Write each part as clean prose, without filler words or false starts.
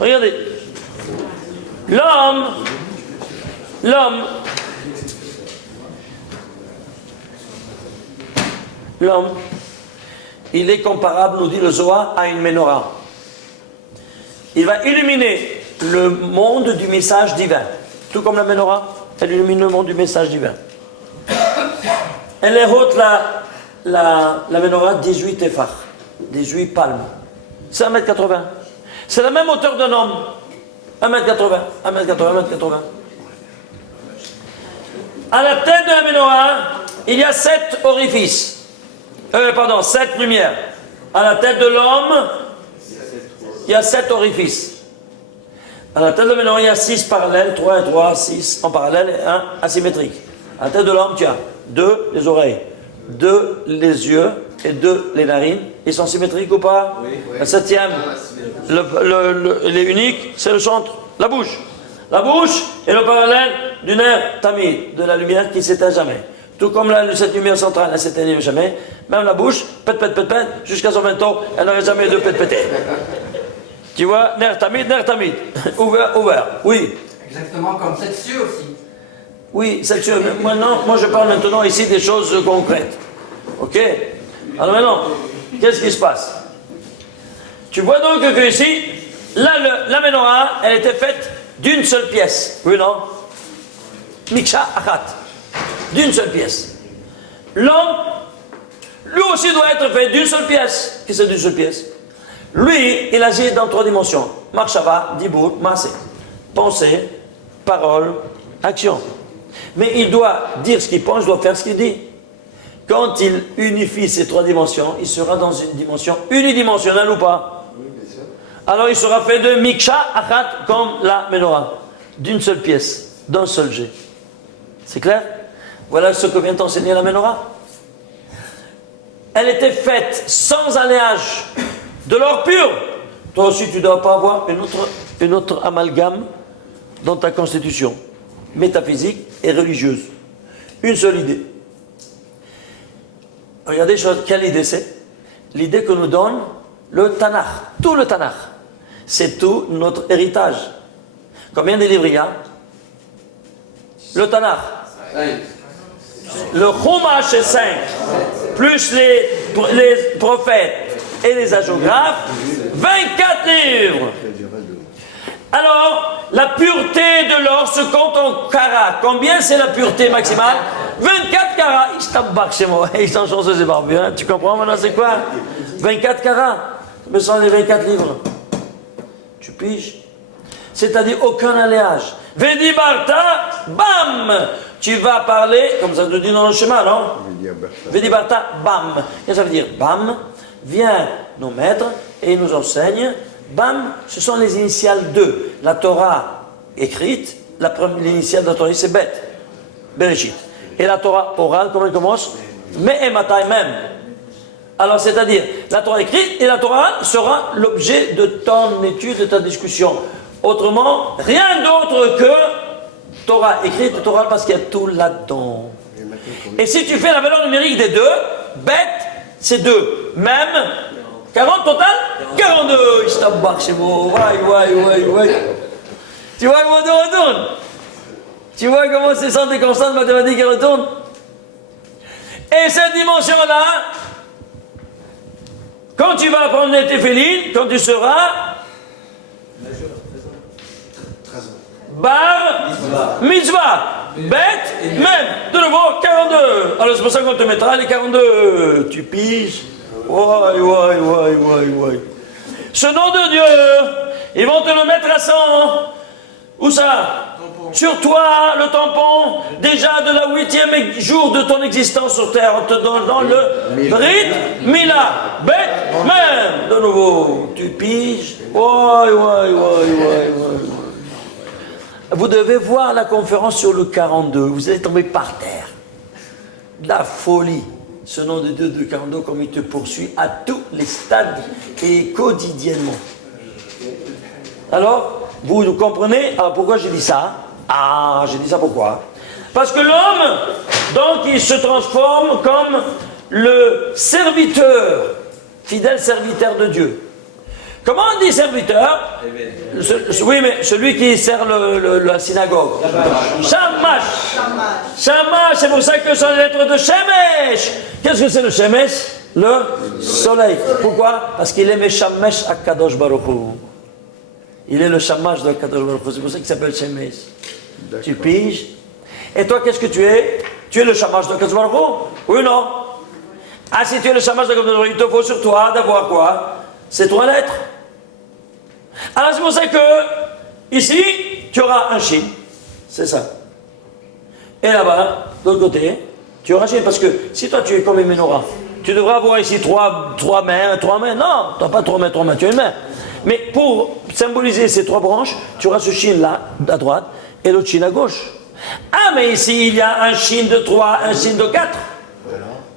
Regardez. L'homme, il est comparable, nous dit le Zohar, à une menorah. Il va illuminer le monde du message divin. Tout comme la menorah, elle illumine le monde du message divin. Elle est haute, la menorah, 18 téphar, 18 palmes. C'est 1,80 m. C'est la même hauteur d'un homme. 1,80 m, 1,80 m. À la tête de la menorah, il y a 7 orifices. 7 lumières. À la tête de l'homme, il y a 7 orifices. À la tête de la menorah, il y a 6 parallèles, 3 et 3, 6 en parallèle et 1 asymétrique. À la tête de l'homme, tu as 2 les oreilles, 2 les yeux et 2 les narines. Ils sont symétriques ou pas? Oui. La 7e, il est unique, c'est le centre, la bouche. La bouche est le parallèle du nerf tamid, de la lumière qui ne s'éteint jamais. Tout comme cette lumière centrale, elle ne s'éteint jamais. Même la bouche, pète, jusqu'à son 20 ans, elle n'aurait jamais de péter. Tu vois, nerf tamid, ouvert, oui. Exactement comme cette cieux aussi. Oui, cette cieux. Moi je parle maintenant ici des choses concrètes. Ok? Alors maintenant, qu'est-ce qui se passe? Tu vois donc que ici, la menorah, elle était faite d'une seule pièce. Oui, non? Miksha achat. D'une seule pièce. L'homme, lui aussi doit être fait d'une seule pièce. Qu'est-ce que c'est d'une seule pièce? Lui, il agit dans 3 dimensions. Marshava, Dibur, Maaseh. Pensée, parole, action. Mais il doit dire ce qu'il pense, il doit faire ce qu'il dit. Quand il unifie ces 3 dimensions, il sera dans une dimension unidimensionnelle ou pas? Oui, bien sûr. Alors il sera fait de Miksha achat comme la menorah. D'une seule pièce, d'un seul jet. C'est clair? Voilà ce que vient t'enseigner la menorah. Elle était faite sans alliage de l'or pur. Toi aussi, tu ne dois pas avoir une autre amalgame dans ta constitution métaphysique et religieuse. Une seule idée. Regardez, quelle idée c'est? L'idée que nous donne le Tanakh. Tout le Tanakh. C'est tout notre héritage. Combien de livres il y a? Le Tanakh. Le Chumash est 5, plus les prophètes et les hagiographes, 24 livres. Alors, la pureté de l'or se compte en carats. Combien c'est la pureté maximale? 24 carats. Ils s'embarquent chez moi, ils sont chanceux ces barbus. Hein? Tu comprends maintenant c'est quoi? 24 carats. Mais sont les 24 livres. Tu piges? C'est-à-dire aucun alliage. Vedi Barta, bam! Tu vas parler, comme ça te dit dans le schéma, non? Vedi Barta, bam! Qu'est-ce que ça veut dire? Bam vient nous mettre et nous enseigne. Bam, ce sont les initiales 2. La Torah écrite, l'initiale de la Torah, c'est Bet, Bereshit. Et la Torah orale, comment elle commence? Me et matai même. Alors, c'est-à-dire, la Torah écrite et la Torah orale sera l'objet de ton étude, de ta discussion. Autrement, rien d'autre que Torah écrite et Torah orale, parce qu'il y a tout là-dedans. Et si tu fais la valeur numérique des 2, Bet, c'est 2. Même, 40 total? 42. Il s'embarque chez moi. Ouais. Tu vois comment on retourne? Tu vois comment ce sont des constantes mathématiques qui retournent? Et cette dimension-là, quand tu vas apprendre les téphilines, quand tu seras bar mitzvah, bête, même, de nouveau 42. Alors c'est pour ça qu'on te mettra les 42. Tu piges. Ouais. Ce nom de Dieu, ils vont te le mettre à 100. Où ça? Sur toi, le tampon, déjà de la 8e jour de ton existence sur terre, en te donnant le Brit Mila, bête, même. De nouveau, tu piges. Ouais. Vous devez voir la conférence sur le 42. Vous allez tomber par terre. De la folie. Ce nom de Dieu de 42, comme il te poursuit à tous les stades et quotidiennement. Alors, vous comprenez? Alors pourquoi j'ai dit ça? Ah, j'ai dit ça pourquoi? Parce que l'homme, donc, il se transforme comme le serviteur, fidèle serviteur de Dieu. Comment on dit serviteur? Oui, mais celui qui sert la synagogue. Shamash. Shamash, c'est pour ça que c'est la lettre de Shemesh. Qu'est-ce que c'est le Shemesh? Le soleil. Pourquoi? Parce qu'il est Meshamesh Akadosh Baruch Hu. Il est le Shamash de Akadosh Baruch Hu. C'est pour ça qu'il s'appelle Shemesh. Tu piges. Et toi, qu'est-ce que tu es? Tu es le Shamash de Akadosh Baruch Hu? Oui ou non? Ah, si tu es le Shamash de Akadosh Baruch Hu, il te faut sur toi d'avoir quoi? Ces trois lettres. Alors c'est pour ça que ici, tu auras un shin, c'est ça. Et là-bas, de l'autre côté, tu auras un shin, parce que si toi tu es comme une menorah, tu devras avoir ici trois mains. Non, tu n'as pas trois mains, tu as une main. Mais pour symboliser ces trois branches, tu auras ce shin là, à droite, et l'autre shin à gauche. Ah, mais ici, il y a un shin de 3, un shin de 4.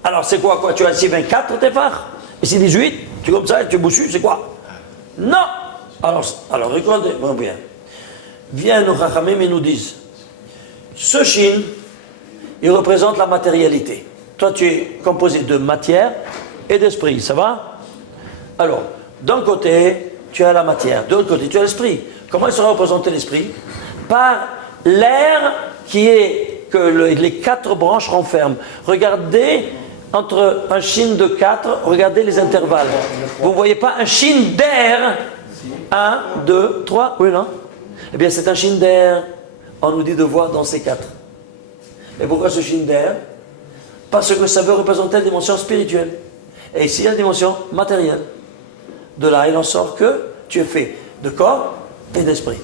Alors c'est quoi? Tu as ici 24 tes phares, ici 18, tu es comme ça, tu es boussu, c'est quoi? Non. Alors regardez, bon, bien. Viens nos Chachamim et nous disent, ce shin, il représente la matérialité. Toi, tu es composé de matière et d'esprit, ça va? Alors, d'un côté, tu as la matière, de l'autre côté, tu as l'esprit. Comment il sera représenté l'esprit? Par l'air qui est que les quatre branches renferment. Regardez, entre un shin de 4, regardez les intervalles. Vous ne voyez pas un shin d'air? 1, 2, 3, oui, non? Eh bien, c'est un shin d'air. On nous dit de voir dans ces 4. Et pourquoi ce shin d'air? Parce que ça veut représenter la dimension spirituelle. Et ici, la dimension matérielle. De là, il en sort que tu es fait de corps et d'esprit.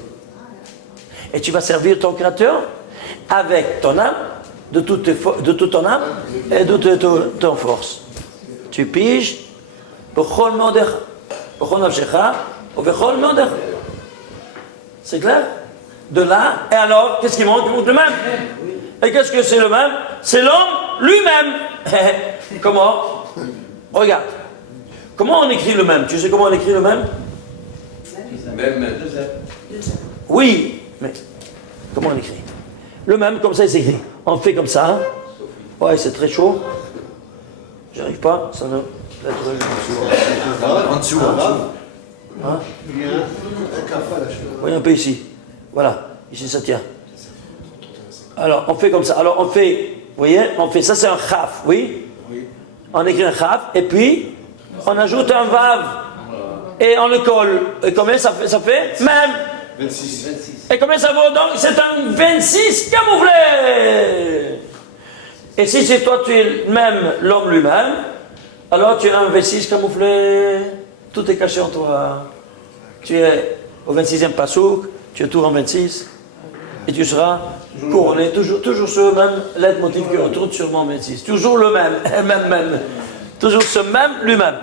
Et tu vas servir ton Créateur avec ton âme, de toute ton âme et de toute ton force. Tu piges, c'est clair? De là, et alors, qu'est-ce qui manque? Il manque le même. Et qu'est-ce que c'est le même? C'est l'homme lui-même. Comment? Regarde. Comment on écrit le même? Tu sais comment on écrit le même? Même. Oui, mais comment on écrit? Le même, comme ça, il s'écrit. On fait comme ça. Ouais, c'est très chaud. J'arrive pas. Ça ne... En dessous. Hein? Oui, un peu ici. Voilà. Ici, ça tient. Alors, on fait comme ça. Alors, on fait... Vous voyez? On fait... Ça, c'est un chaf, oui? On écrit un chaf. Et puis, on ajoute un vav. Et on le colle. Et combien ça fait? Même. 26. Et combien ça vaut donc? C'est un 26 camouflé. Et si c'est toi, tu es même l'homme lui-même, alors tu es un 26 camouflé. Tout est caché en toi. Tu es au 26e passouk, tu es tout en 26, et tu seras couronné, toujours sur le même leitmotiv qui retourne sûrement en 26. Toujours le même, même. Toujours ce même lui-même.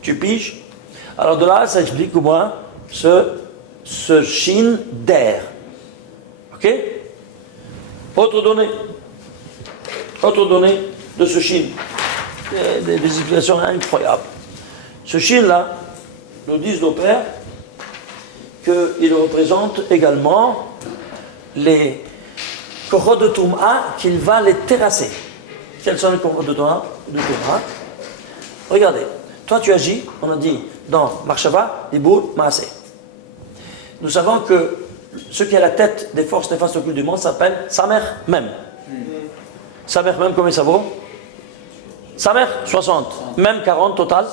Tu piges. Alors de là, ça explique au moins ce shin d'air. Ok? Autre donnée de ce shin. Des explications incroyables. Ce shin-là, nous disent nos pères, qu'il représente également les korot de Touma, qu'il va les terrasser. Quels sont les korot de Touma? Regardez, toi tu agis, on a dit, dans Marshava, Iboul, Maaseh. Nous savons que ce qui est à la tête des forces néfastes occultes du monde s'appelle Samer même. Samer même, combien ça vaut? Samer, 60. Même 40 total?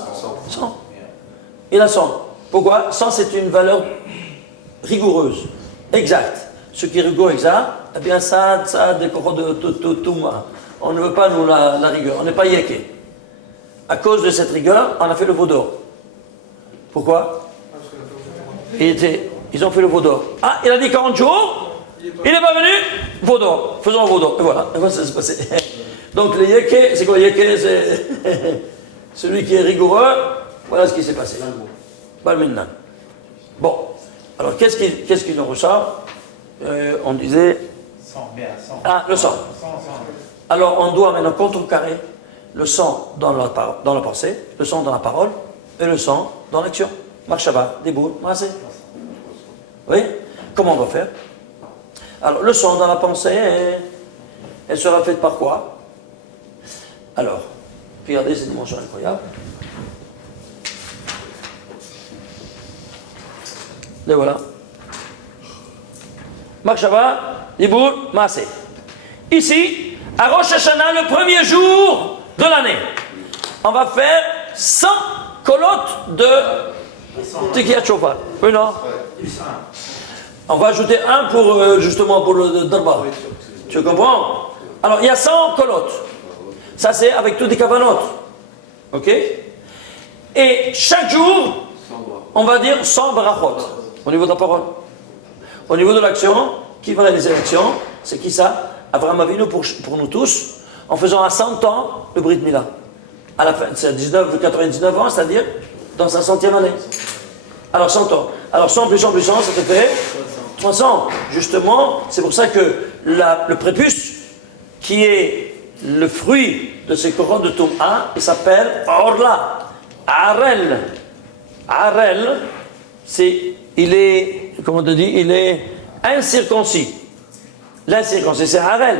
100. Il a 100. Pourquoi? 100 c'est une valeur rigoureuse, exacte. Ce qui est rigoureux exact, eh bien ça a des corps de Touma. On ne veut pas, nous, la rigueur. On n'est pas yéké. À cause de cette rigueur, on a fait le veau d'or. Pourquoi? Ils ont fait le veau d'or. Ah, il a dit 40 jours, il n'est pas venu, veau d'or. Faisons un veau d'or. Et voilà, ça s'est passé. Donc les yéké, c'est quoi yéké? C'est celui qui est rigoureux. Voilà ce qui s'est passé. Balminnan. Bon, alors qu'est-ce qui nous ressort? On disait... Ah, le sang. Alors on doit maintenant contrecarrer le sang dans la pensée, le sang dans la parole et le sang dans l'action. Marshava, Dibour, Maaseh. Oui? Comment on doit faire? Alors le sang dans la pensée, elle sera faite par quoi? Alors, regardez cette dimension incroyable. Les voilà. Marshava, Libour, Maaseh. Ici, à Rosh Hashanah, le premier jour de l'année, on va faire 100 colottes de Tikiyat Shofar. Oui, non? On va ajouter un pour, justement, pour le Darba. Tu comprends? Alors, il y a 100 colottes. Ça, c'est avec tous des cavanotes. Ok? Et chaque jour, on va dire 100 barachot. Au niveau de la parole. Au niveau de l'action, qui va réaliser l'action? C'est qui ça? Avraham Avinu pour nous tous, en faisant à 100 ans le Brit Mila. À la fin, c'est 99 ans, c'est-à-dire dans sa 100e année. Alors 100 ans. Alors 100 plus 100 plus 100, ça te fait 300. Justement, c'est pour ça que le prépuce, qui est le fruit de ces couronnes de Toum'a, il s'appelle Orla. Arel. Arel, il est, comment on te dit, il est incirconcis. L'incirconcis, c'est Arel.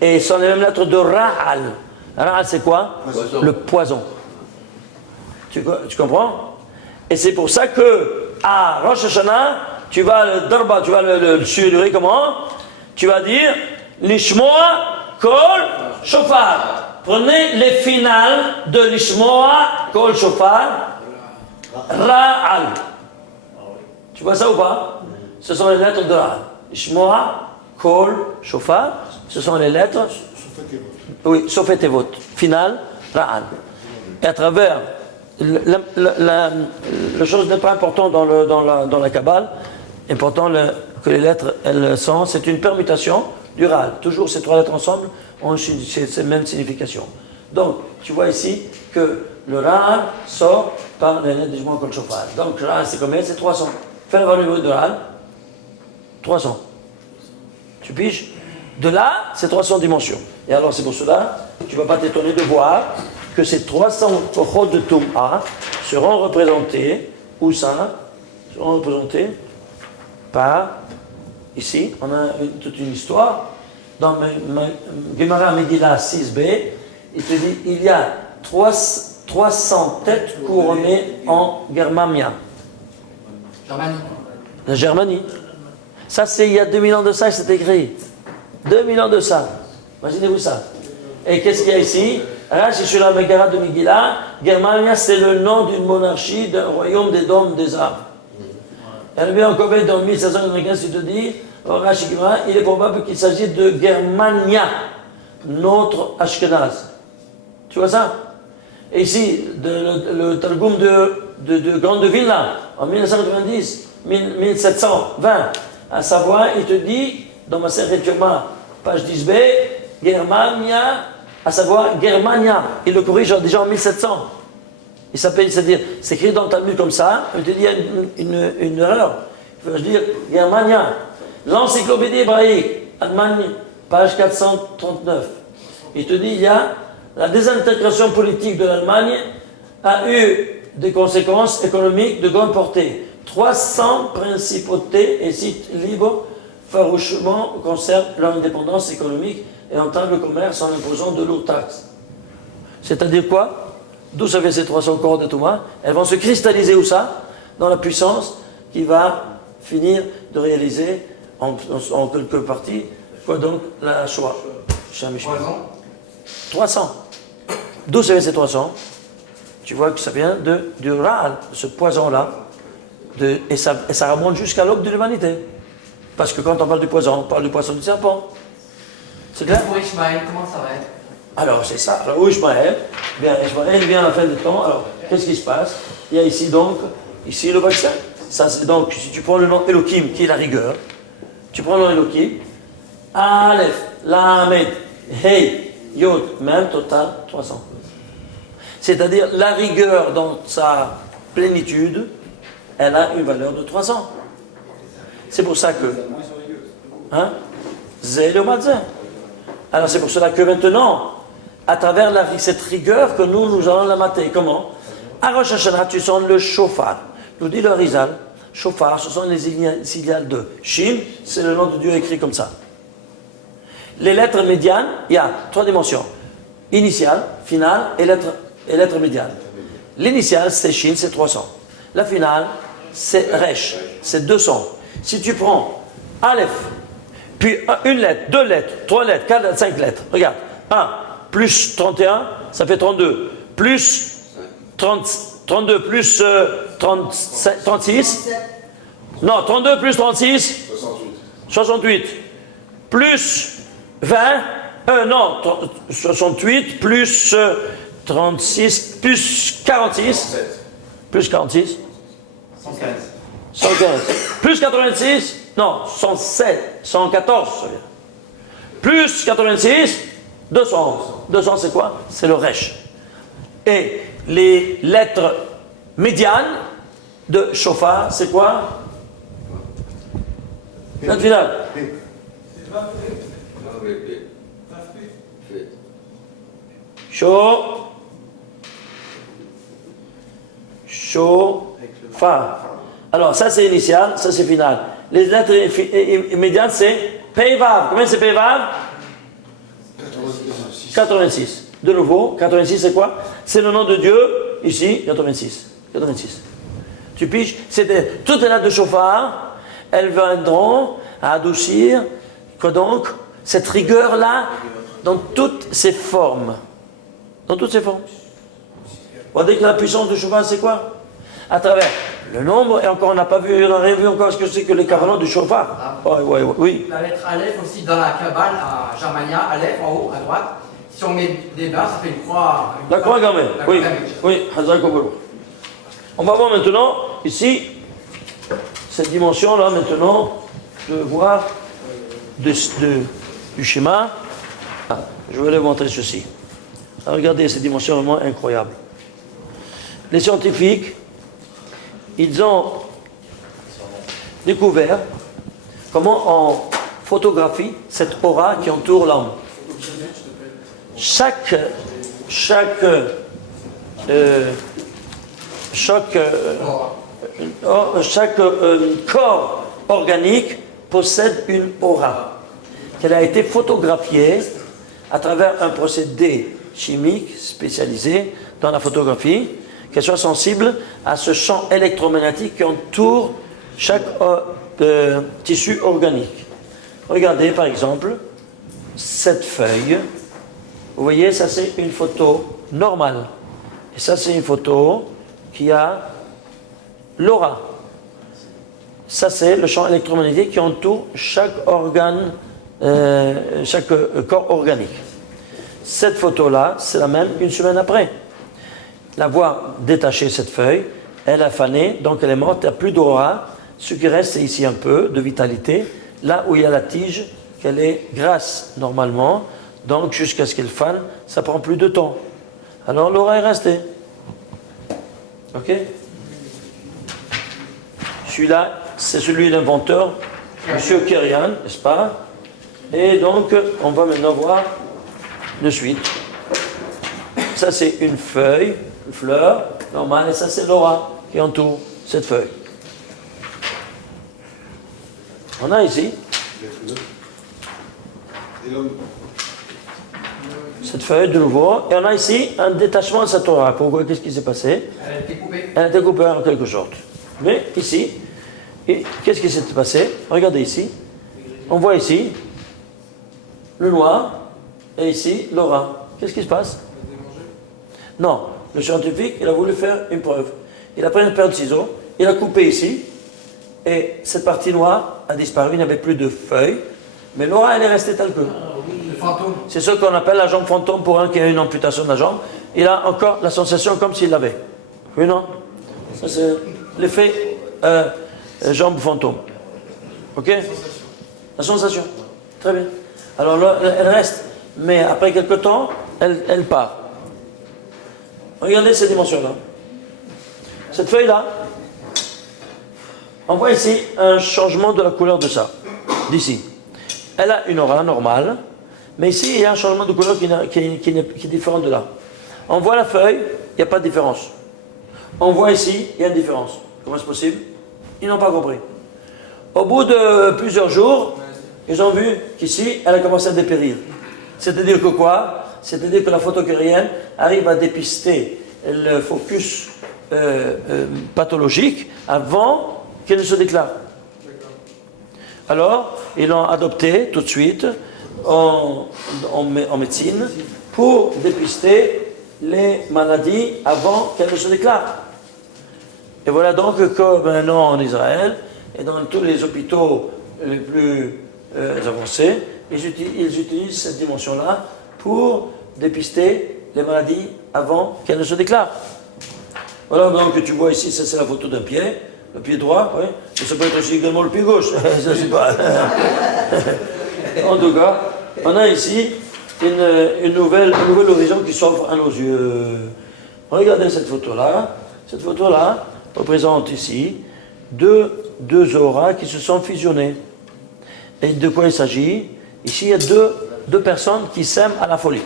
Et ce sont les mêmes lettres de Ra'al. Ra'al, c'est quoi? Le poison. Tu comprends? Et c'est pour ça que à Rosh Hashanah, tu vas le darba, tu vas le surélever comment? Tu vas dire Lishmoa Kol Shofar. Prenez les finales de Lishmoa Kol Shofar Ra'al. Tu vois ça ou pas? Ce sont les lettres de Ra'al. Lishmoa Kol Shofar. Ce sont les lettres. Oui, Sofet Evot. Finale Ra'al. Et à travers. La chose n'est pas importante dans la Kabbale. Important que les lettres, elles sont. C'est une permutation du Ra'al. Toujours ces trois lettres ensemble ont cette même signification. Donc, tu vois ici que le Ra'al sort par les lettres du Shmoa Kol Shofar. Donc, le Ra'al, c'est combien? C'est 300. Fais le niveau de Ra'al. 300. Tu piges? De là, c'est 300 dimensions. Et alors, c'est pour cela, tu ne vas pas t'étonner de voir que ces 300 kochot de Toum'a seront représentés, où ça? Seront représentés par, ici, on a toute une histoire. Dans Gemara Megillah 6b, il te dit il y a 300 têtes couronnées en Germania. Germanie. La Germanie. Ça, c'est il y a 2000 ans de ça, c'est écrit. 2000 ans de ça. Imaginez-vous ça. Et qu'est-ce qu'il y a ici? Rashi sur la Megara de Megillah, Germania, c'est le nom d'une monarchie, d'un royaume des dômes des arbres. Elle vient encore dans 1795, tu te dis, Rashi Gemara, il est probable qu'il s'agit de Germania, notre Ashkenaz. Tu vois ça? Et ici, le Targum de Grande Vilna, en 1990, 1720, à savoir, il te dit, dans ma série Yoma, page 10b, Germania, à savoir Germania. Il le corrige déjà en 1700. Il s'appelle, c'est-à-dire, c'est écrit dans le Talmud comme ça, il te dit, il y a une erreur. Il faut dire Germania. L'encyclopédie hébraïque, Allemagne, page 439. Il te dit, il y a la désintégration politique de l'Allemagne a eu des conséquences économiques de grande portée. 300 principautés et sites libres farouchement concernent leur indépendance économique et entament le commerce en imposant de lourdes taxes. C'est-à-dire quoi? D'où ça vient ces 300 corps de Touma? Elles vont se cristalliser où ça? Dans la puissance qui va finir de réaliser en quelques parties, quoi donc? La Shoah. 300. D'où ça vient ces 300? Tu vois que ça vient du Ra'al, ce poison-là, et ça remonte jusqu'à l'aube de l'humanité. Parce que quand on parle du poison, on parle du poisson du serpent. C'est clair? Pour Ishmaël, comment ça va être? Alors, c'est ça. Alors, où Ishmaël vient à la fin du temps. Alors, qu'est-ce qui se passe? Il y a ici donc, ici le vaccin. Ça, donc, si tu prends le nom Elohim, qui est la rigueur, tu prends le nom Elohim, Aleph, Lamed, Hey, Yod, même total 300. C'est-à-dire, la rigueur dans sa plénitude, elle a une valeur de 300. C'est pour ça que... Hein? Zé le matzah. Alors c'est pour cela que maintenant, à travers cette rigueur que nous allons la mater. Comment? À Rosh Hashanah, tu sens le shofar. Nous dit le Rizal, shofar, ce sont les initiales de Shin, c'est le nom de Dieu écrit comme ça. Les lettres médianes, il y a 3 dimensions. Initiale, finale et lettre médiane. L'initiale, c'est Shin, c'est 300. La finale, c'est Resh, c'est 200. Si tu prends Aleph, puis une lettre, deux lettres, trois lettres, quatre lettres, cinq lettres, regarde, 1 plus 31, ça fait 32, plus 32 plus 36, non, 32 plus 36, 68, plus 20, non, 68 plus 36, plus 46, plus 46, 115. 115, plus 86, non, 107, 114, plus 86, 211. 200 c'est quoi? C'est le Resh. Et les lettres médianes de Shofar, c'est quoi? Lettre finale. Shofar. Alors, ça c'est initial, ça c'est final. Les lettres immédiates c'est Peivav. Combien c'est Peivav? 86. De nouveau, 86 c'est quoi? C'est le nom de Dieu, ici, 86. 86. Tu piges? C'était toutes les lettres de Shofar, elles viendront à adoucir, quoi donc? Cette rigueur-là, dans toutes ses formes. Dans toutes ses formes. Vous voyez que la puissance de Shofar, c'est quoi? À travers le nombre, et encore on n'a pas vu, on n'a rien vu encore ce que c'est que les cavalons du Shofar. Oui. La lettre Aleph aussi dans la Kabbale à Germania, Aleph en haut à droite. Si on met des barres, ça fait une croix. La croix gammée. Oui. Oui. On va voir maintenant ici cette dimension-là maintenant de voir du schéma. Je vais vous montrer ceci. Regardez cette dimension vraiment incroyable. Les scientifiques, ils ont découvert comment on photographie cette aura qui entoure l'homme. Chaque corps organique possède une aura. Elle a été photographiée à travers un procédé chimique spécialisé dans la photographie, qu'elle soit sensible à ce champ électromagnétique qui entoure chaque tissu organique. Regardez par exemple cette feuille. Vous voyez, ça c'est une photo normale. Et ça c'est une photo qui a l'aura. Ça c'est le champ électromagnétique qui entoure chaque organe, chaque corps organique. Cette photo-là, c'est la même une semaine après. L'avoir détaché cette feuille, elle a fané, donc elle est morte, il n'y a plus d'aura. Ce qui reste, c'est ici un peu de vitalité. Là où il y a la tige, qu'elle est grasse normalement, donc jusqu'à ce qu'elle fane, ça prend plus de temps. Alors l'aura est restée. Ok? Celui-là, c'est celui de l'inventeur, M. Kerian, n'est-ce pas? Et donc, on va maintenant voir de suite. Ça, c'est une feuille, une fleur normale, et ça, c'est l'aura qui entoure cette feuille. On a ici cette feuille de nouveau, et on a ici un détachement de cette aura. Pourquoi? Qu'est-ce qui s'est passé? Elle a été coupée. Elle a été coupée en quelque sorte. Mais ici, qu'est-ce qui s'est passé? Regardez ici. On voit ici le noir et ici l'aura. Qu'est-ce qui se passe? Non, le scientifique, il a voulu faire une preuve. Il a pris une paire de ciseaux, il a coupé ici, et cette partie noire a disparu, il n'y avait plus de feuilles, mais l'aura, elle est restée telle que. Le fantôme. C'est ce qu'on appelle la jambe fantôme pour un qui a une amputation de la jambe. Il a encore la sensation comme s'il l'avait. Oui, non? Ça, c'est l'effet jambe fantôme. Ok? La sensation. Très bien. Alors là, elle reste, mais après quelque temps, elle part. Regardez cette dimension-là. Cette feuille-là, on voit ici un changement de la couleur de ça, d'ici. Elle a une aura normale, mais ici, il y a un changement de couleur qui est différent de là. On voit la feuille, il n'y a pas de différence. On voit ici, il y a une différence. Comment c'est possible? Ils n'ont pas compris. Au bout de plusieurs jours, ils ont vu qu'ici, elle a commencé à dépérir. C'est-à-dire que quoi? C'est-à-dire que la photo kérienne arrive à dépister le focus pathologique avant qu'elle ne se déclare. Alors, ils l'ont adopté tout de suite en médecine pour dépister les maladies avant qu'elles ne se déclarent. Et voilà donc que maintenant en Israël et dans tous les hôpitaux les plus avancés, ils utilisent cette dimension-là pour dépister les maladies avant qu'elles ne se déclarent. Voilà donc tu vois ici, ça c'est la photo d'un pied, le pied droit, oui. Et ça peut être aussi également le pied gauche, ça c'est pas. En tout cas, on a ici un nouvel horizon qui s'offre à nos yeux. Regardez cette photo-là. Cette photo-là représente ici deux auras qui se sont fusionnées. Et de quoi il s'agit? Ici, il y a deux personnes qui s'aiment à la folie.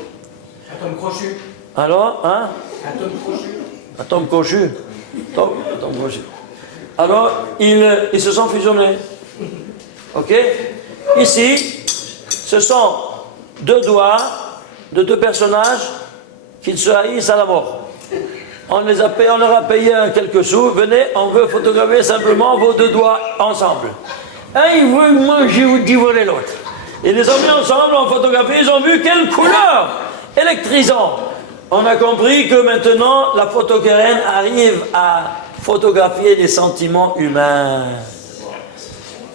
Atome crochu. Alors, hein? Atome crochu. Atome crochu. Atome crochu. Alors, ils se sont fusionnés. Ok? Ici, ce sont deux doigts de deux personnages qui se haïssent à la mort. On leur a payé quelques sous. Venez, on veut photographier simplement vos deux doigts ensemble. Un, il veut manger ou dévorer l'autre. Ils les ont mis ensemble, en photographie, ils ont vu quelle couleur électrisante. On a compris que maintenant, la photokérène arrive à photographier les sentiments humains.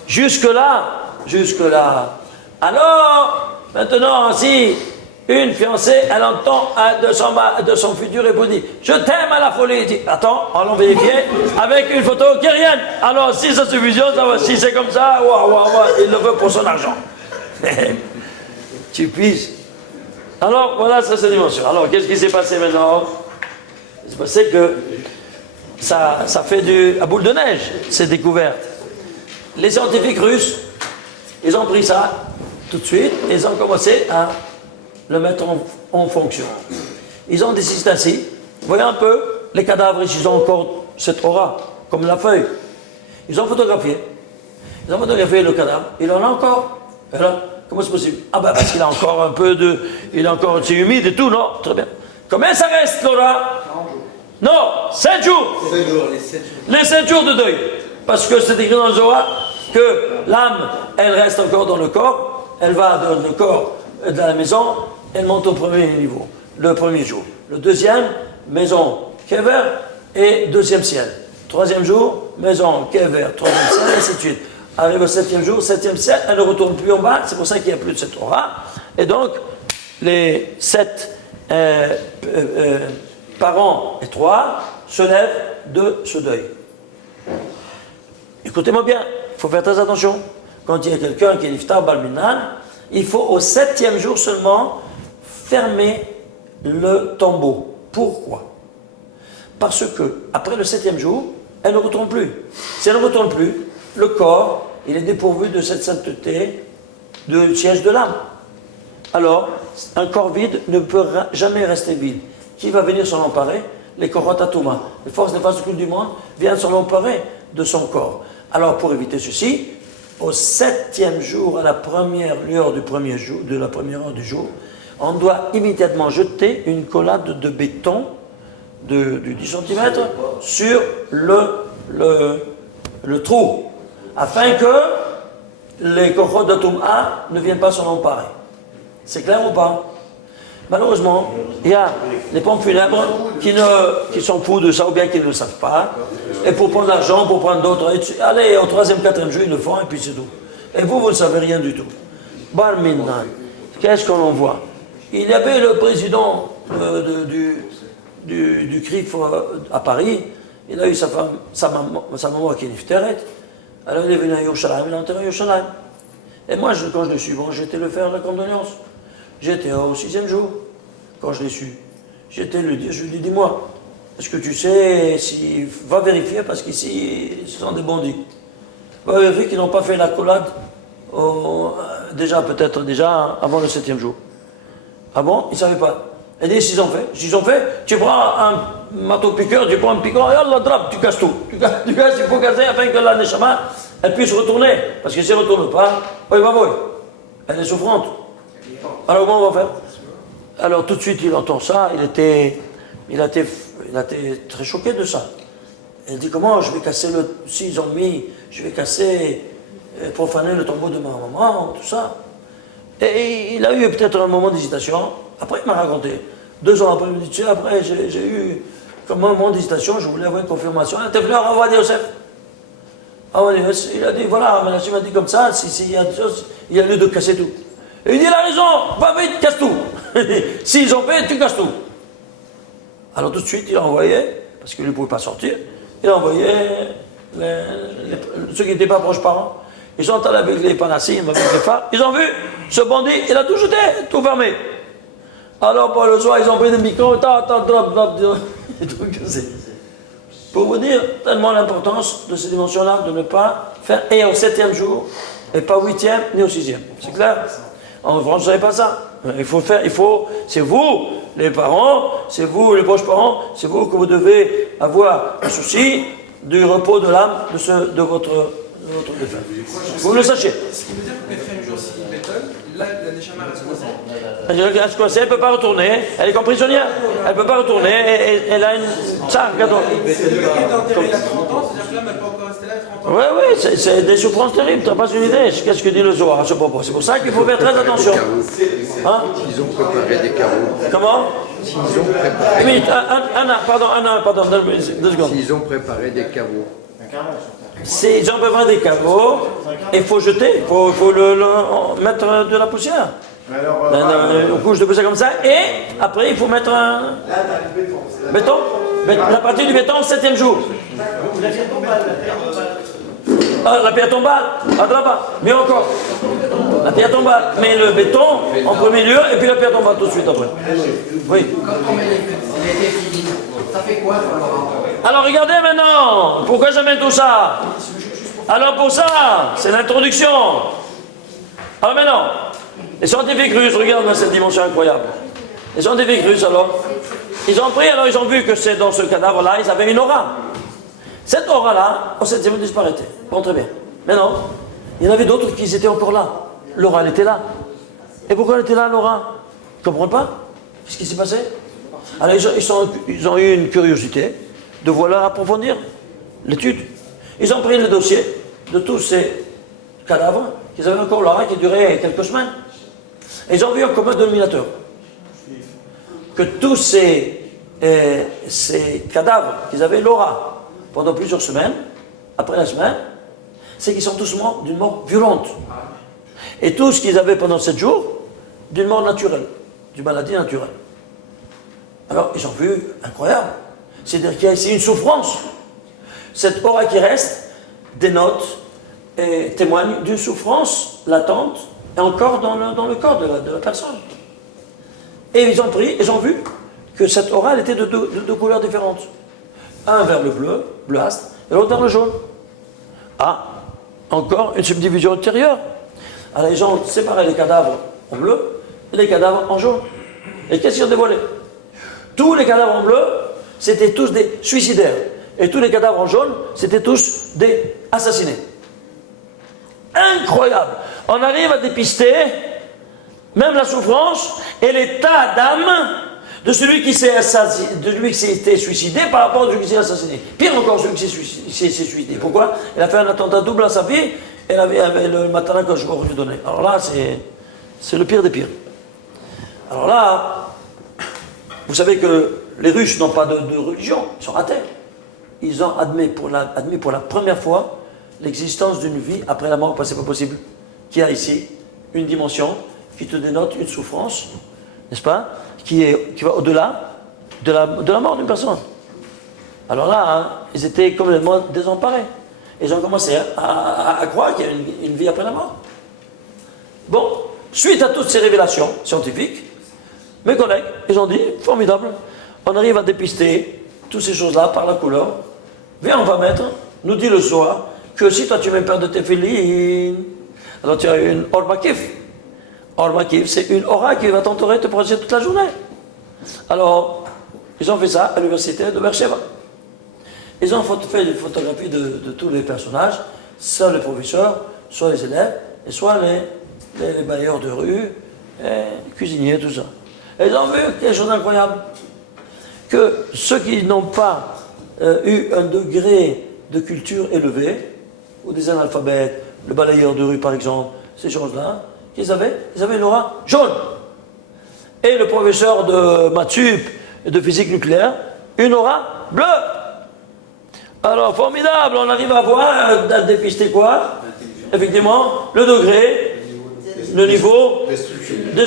Jusque-là. Alors, maintenant, si une fiancée, elle entend de son futur époux dire « Je t'aime à la folie », il dit « Attends, allons vérifier avec une photo kérienne. » Alors, si ça se fusionne, ça va. Si c'est comme ça, il le veut pour son argent. Tu puisses. Alors, voilà, ça c'est une dimension. Alors, qu'est-ce qui s'est passé maintenant? Il s'est passé que ça fait à boule de neige, cette découverte. Les scientifiques russes, ils ont pris ça tout de suite et ils ont commencé à le mettre en fonction. Ils ont décidé ainsi. Vous voyez un peu, les cadavres, ils ont encore cette aura, comme la feuille. Ils ont photographié le cadavre. Il en a encore. Alors, comment c'est possible? Ah ben parce qu'il a encore un peu de... Il est encore... C'est humide et tout, non? Très bien. Combien ça reste, Laura? Non, 7 jours. Les 7 jours de deuil. Parce que c'est écrit dans le Zohar que l'âme, elle reste encore dans le corps. Elle va dans le corps de la maison. Elle monte au premier niveau, le premier jour. Le deuxième, maison, kever, et deuxième ciel. Troisième jour, maison, kever, troisième ciel, et ainsi de suite. Arrive au septième jour, septième ciel, elle ne retourne plus en bas, c'est pour ça qu'il n'y a plus de cette aura. Et donc, les 7 parents et 3 se lèvent de ce deuil. Écoutez-moi bien, il faut faire très attention. Quand il y a quelqu'un qui est niftar balminan, il faut au 7e jour seulement fermer le tombeau. Pourquoi? Parce que après le 7e jour, elle ne retourne plus. Si elle ne retourne plus, le corps, il est dépourvu de cette sainteté du siège de l'âme. Alors, un corps vide ne peut jamais rester vide. Qui va venir s'en emparer? Les Korot Atuma. Les forces occultes du monde viennent s'en emparer de son corps. Alors, pour éviter ceci, au 7e jour, à la première lueur du premier jour, de la première heure du jour, on doit immédiatement jeter une collade de béton de 10 cm sur le trou, afin que les Korot d'Atuma ne viennent pas s'en emparer. C'est clair ou pas? Malheureusement, il y a des pompes funèbres qui sont fous de ça ou bien qui ne le savent pas. Et pour prendre l'argent, pour prendre d'autres, allez, au 3e, 4e jour, ils le font et puis c'est tout. Et vous ne savez rien du tout. Bar Minan, qu'est-ce qu'on en voit? Il y avait le président du CRIF à Paris, il a eu sa maman qui est nifteret. Alors il est venu à Yerushalayim, il a enterré à Yerushalayim. Et moi, quand je l'ai su, bon, j'étais le faire la condoléance. J'étais au 6e jour, quand je l'ai su. Je lui dis, dis-moi, est-ce que tu sais si... Va vérifier, parce qu'ici, ce sont des bandits. Va vérifier qu'ils n'ont pas fait la collade, peut-être déjà avant le 7e jour. Ah bon? Ils ne savaient pas. Et dit, s'ils ont fait, tu prends un marteau-piqueur, tu prends un piquant, et Allah drape, tu casses tout. Tu casses, il faut casser afin que la neshama, elle puisse retourner. Parce que si elle ne retourne pas, elle est souffrante. Alors comment on va faire? Alors tout de suite il entend ça, il a été très choqué de ça. Il dit, comment je vais casser le... S'ils ont mis, je vais casser, profaner le tombeau de ma maman, tout ça. Et il a eu peut-être un moment d'hésitation. Après, il m'a raconté. 2 ans après, il me dit, tu sais, après, j'ai eu comme un moment d'hésitation, je voulais avoir une confirmation. Il était venu à Ravadi Yosef. Il a dit, voilà, Menachem m'a dit comme ça, s'il y a des choses, il y a lieu de casser tout. Et il dit, il a raison, va vite, casse tout. S'ils ont fait, tu casses tout. Alors tout de suite, il a envoyé, parce qu'il ne pouvait pas sortir, il a envoyé ceux qui n'étaient pas proches parents. Ils sont allés avec les panassim, avec les phares. Ils ont vu ce bandit, il a tout jeté, tout fermé. Alors pour le soir, ils ont pris des micros, drop, et tout cassé. Pour vous dire tellement l'importance de ces dimensions-là, de ne pas faire et au 7e jour, et pas au 8e, ni au 6e. C'est clair? En France, vous ne savez pas ça. Il faut faire, c'est vous, les parents, c'est vous, les proches parents, c'est vous que vous devez avoir un souci du repos de l'âme de votre défunt. Vous le sachez. Ce qui veut dire que les jours s'ils m'étonnent, là, la Neshama reste coincée. Elle ne peut pas retourner, elle est comme prisonnière, elle ne peut pas retourner, elle a une tsar, gâteau. C'est lui qui est enterré il y a 30 ans, c'est-à-dire que l'âme n'est pas encore restée là 30 ans. Oui, c'est des souffrances terribles, tu n'as pas une idée. Qu'est-ce que dit le Zohar à ce propos? C'est pour ça qu'il faut faire très attention. Hein? S'ils ont préparé des carreaux. Comment? S'ils ont préparé. Oui, Anna, pardon, 2 secondes. S'ils ont préparé des caveaux. Ils ont préparé des caveaux, et il faut jeter, il faut mettre de la poussière. Une couche de poussière comme ça, et après il faut mettre un béton. La partie du béton, 7e jour. Ah, la pierre tombale, là-bas, mieux encore. La pierre tombale, mais le béton en premier lieu, et puis la pierre tombale tout de suite après. Oui. Comme il était fini, ça fait quoi Alors regardez maintenant, pourquoi j'amène tout ça? Alors pour ça, c'est l'introduction. Alors maintenant, les scientifiques russes, regardent dans cette dimension incroyable. Les scientifiques russes alors, ils ont pris, alors ils ont vu que c'est dans ce cadavre-là, ils avaient une aura. Cette aura-là, au 7e disparaît. Bon, très bien. Mais non, il y en avait d'autres qui étaient encore là. L'aura, elle était là. Et pourquoi elle était là, l'aura? Ils ne comprennent pas? Qu'est-ce qui s'est passé? Alors ils ont eu une curiosité de vouloir approfondir l'étude. Ils ont pris le dossier de tous ces cadavres qu'ils avaient encore là, qui duraient quelques semaines. Et ils ont vu un commun dénominateur. Que tous ces cadavres qu'ils avaient l'aura pendant plusieurs semaines, après la semaine, c'est qu'ils sont tous morts d'une mort violente. Et tout ce qu'ils avaient pendant 7 jours, d'une mort naturelle, d'une maladie naturelle. Alors, ils ont vu, incroyable, c'est-à-dire qu'il y a ici une souffrance. Cette aura qui reste dénote et témoigne d'une souffrance latente et encore dans le corps de la personne. Et ils ont pris, ils ont vu que cette aura, elle était de deux couleurs différentes. Un vers le bleu, bleuâtre, et l'autre vers le jaune. Ah, encore une subdivision ultérieure. Alors ils ont séparé les cadavres en bleu et les cadavres en jaune. Et qu'est-ce qu'ils ont dévoilé? Tous les cadavres en bleu, c'était tous des suicidaires. Et tous les cadavres en jaune, c'était tous des assassinés. Incroyable! On arrive à dépister même la souffrance et l'état d'âme de celui qui s'est été suicidé par rapport à celui qui s'est assassiné. Pire encore, celui qui s'est suicidé. Pourquoi? Il a fait un attentat double à sa vie et il avait le matana que je vais lui donner. Alors là, c'est le pire des pires. Alors là, vous savez que les Russes n'ont pas de religion, ils sont athées. Ils ont admis pour la première fois l'existence d'une vie après la mort, parce que c'est pas possible. Qu'il y a ici une dimension qui te dénote une souffrance, n'est-ce pas, qui va au-delà de la mort d'une personne. Alors là, hein, ils étaient complètement désemparés. Ils ont commencé à croire qu'il y a une vie après la mort. Bon, suite à toutes ces révélations scientifiques, mes collègues, ils ont dit, formidable, on arrive à dépister toutes ces choses-là par la couleur. Viens, on va mettre, nous dit le soir, que si toi tu mets peur de tes filles, alors tu as une ormakif. Ormakif, c'est une aura qui va t'entourer, te protéger toute la journée. Alors, ils ont fait ça à l'université de Beersheba. Ils ont fait des photographies de tous les personnages, soit les professeurs, soit les élèves, et soit les bailleurs de rue, les cuisiniers, tout ça. Et ils ont vu quelque chose d'incroyable. Que ceux qui n'ont pas eu un degré de culture élevé, ou des analphabètes, le balayeur de rue par exemple, ces choses-là, ils avaient une aura jaune. Et le professeur de maths sup et de physique nucléaire, une aura bleue. Alors, formidable, on arrive à voir, à dépister quoi? Effectivement, le degré, le niveau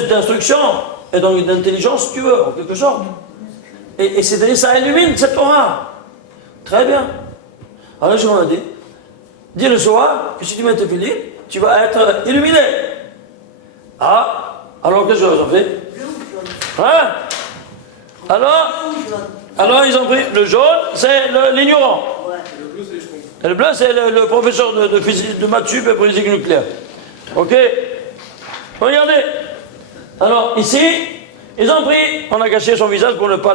d'instruction, et donc d'intelligence, si tu veux, en quelque sorte. Et ça illumine cette aura. Très bien. Alors, je m'en ai dit, dis le soir que si tu mets tes filets, tu vas être illuminé. Ah, alors qu'est-ce que j'en fais? Hein? Alors ils ont pris le jaune, c'est l'ignorant. Et le bleu, c'est le professeur de physique, de maths sup et de physique nucléaire. Ok? Regardez. Alors ici, ils ont pris, on a caché son visage pour ne pas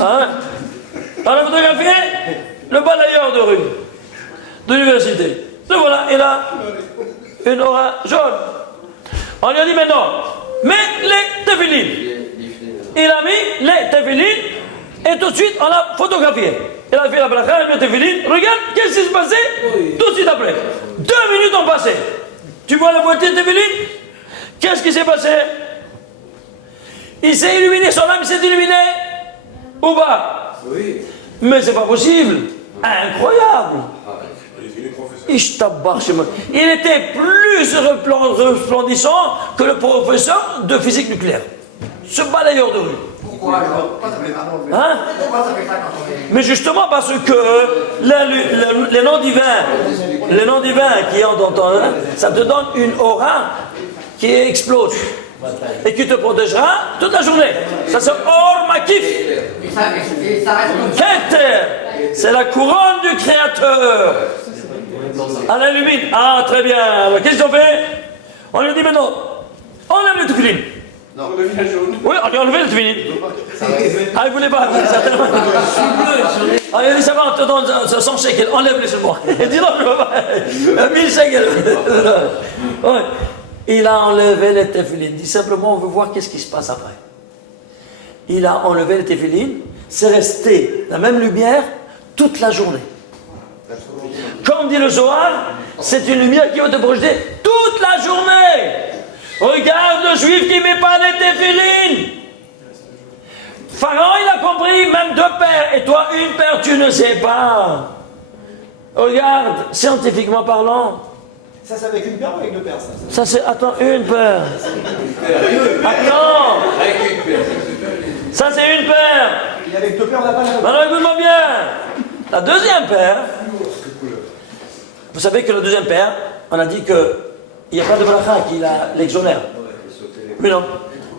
hein? On a photographié le balayeur de rue de l'université. Le voilà, il a une aura jaune. On lui a dit maintenant, mets les téfilines. Il a mis les téfilines et tout de suite on l'a photographié. Il a fait la bracha, il a mis les téfilines. Regarde, qu'est-ce qui s'est passé tout de suite après. 2 minutes ont passé. Tu vois la moitié de téfilines? Qu'est-ce qui s'est passé? Il s'est illuminé, son âme s'est illuminée ou pas? Oui. Mais c'est pas possible. Incroyable. Il était plus resplendissant que le professeur de physique nucléaire. Ce balayeur de rue. Pourquoi alors? Hein? Mais justement parce que les noms divins qui ont dans ton âme, ça te donne une aura qui explose et qui te protégera toute la journée. Ça c'est Or Makif. Keter, c'est la couronne du Créateur. On l'illumine. Ah, très bien. Alors, qu'est-ce qu'on fait? On lui dit maintenant, enlève les tefilines. Non. Oui, on lui a enlevé les tefilines. Ah, il ne voulait pas, certainement. Ah, il a dit, ça va, on te donne 100 shekels, enlève-les sur moi. Il dit, non, je ne veux pas. 1000 shekels. Ouais. Il a enlevé les tefilines. Il dit simplement, on veut voir qu'est-ce qui se passe après. Il a enlevé les tefilines. C'est resté la même lumière toute la journée. Comme dit le Zohar, c'est une lumière qui va te projeter toute la journée. Regarde le juif qui ne met pas les téfilines. Pharaon, il a compris, même 2 paires, et toi, une paire, tu ne sais pas. Regarde, scientifiquement parlant. Ça, c'est avec une paire ou avec 2 paires, ça? Ça, c'est, attends, une paire. Attends. Ça, c'est une paire. Et avec 2 paires, on n'a pas la même. Maintenant, écoute-moi bien. La deuxième paire, vous savez que la deuxième paire, on a dit qu'il n'y a pas de bracha qui l'exonère. Mais non,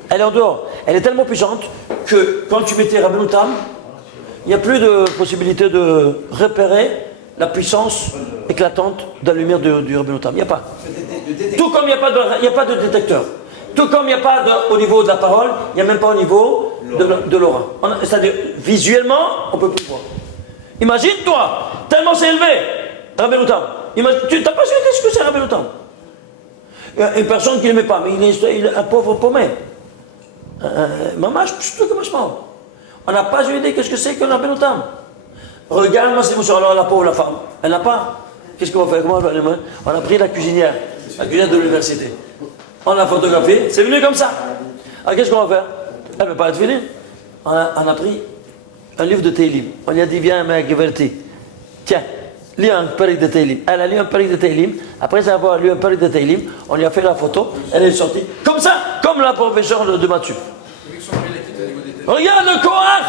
elle est en dehors. Elle est tellement puissante que quand tu mettais Rabbeinu Tam, il n'y a plus de possibilité de repérer la puissance éclatante de la lumière du Rabbeinu Tam. Il n'y a pas. Tout comme il n'y a pas de détecteur. Tout comme il n'y a pas au niveau de la parole, il n'y a même pas au niveau de l'aura. C'est-à-dire, visuellement, on ne peut plus voir. Imagine-toi, tellement c'est élevé, Rabbeinu Tam. Tu n'as pas su ce que c'est Rabbeinu Tam. Une personne qui ne l'aimait pas, mais il est un pauvre paumé. On n'a pas eu idée de ce que c'est que Rabbeinu Tam. Regarde-moi cette émotion. Alors la pauvre, la femme, elle n'a pas. Qu'est-ce qu'on va faire? Comment on a pris la cuisinière de l'université. On l'a photographiée, c'est venu comme ça. Alors qu'est-ce qu'on va faire? Elle ne peut pas être finie. On a pris un livre de Teilim. On lui a dit, viens, ma Geverti. Tiens, lis un période de Teilim. Elle a lu un période de Teilim. Après avoir lu un période de Teilim, on lui a fait la photo. Elle est sortie comme ça, comme la professeure de maths sup. Regarde le Korach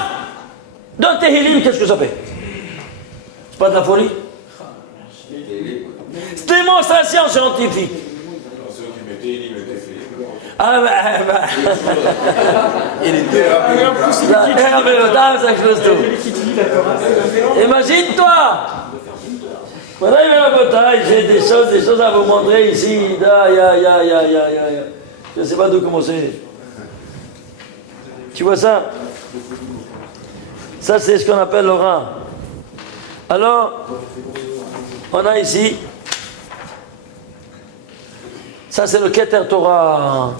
de Teilim, qu'est-ce que ça fait? C'est pas de la folie? C'est démonstration scientifique. Ah ben. Et les deux. Ça explose tout. Imagine-toi. Voilà, il y a la bataille, j'ai des choses à vous montrer ici. Je ne sais pas d'où commencer. Tu vois ça? Ça, c'est ce qu'on appelle l'aura. Alors, on a ici. Ça, c'est le Keter Torah.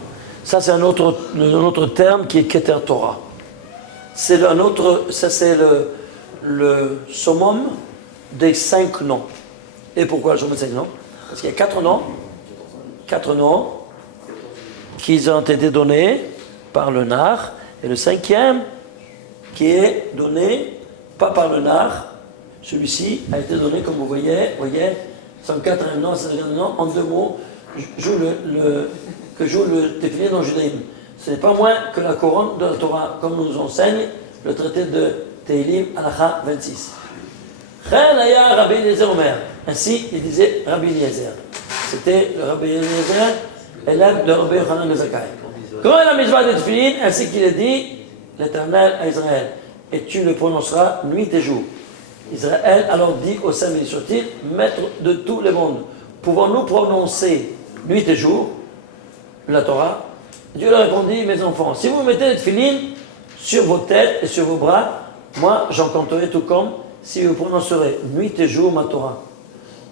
Ça, c'est un autre terme qui est Keter Torah. c'est un autre, ça c'est le summum des 5 noms. Et pourquoi le summum des 5 noms? Parce qu'il y a 4 noms qui ont été donnés par le nar, et le 5e qui est donné pas par le nar, celui-ci a été donné, comme vous voyez, 104 noms, 104 noms, en 2 mots, que joue le Tefillin dans le judaïsme. Ce n'est pas moins que la couronne de la Torah, comme nous enseigne le traité de Tehillim, Halacha 26. Rabbi Eliezer Omer. Ainsi, il disait Rabbi Eliezer. C'était le Rabbi Eliezer, élève de Rabbi Yochanan ben Zakkai. Comment est la mitzvah de Tefillin? Ainsi qu'il est dit, l'Éternel à Israël, et tu le prononceras nuit et jour. Israël alors dit au Saint béni maître de tous les mondes, pouvons-nous prononcer nuit et jour la Torah? Dieu leur répondit, mes enfants, si vous mettez les tefillin sur vos têtes et sur vos bras, moi j'en compterai tout comme si vous prononcerez nuit et jour ma Torah.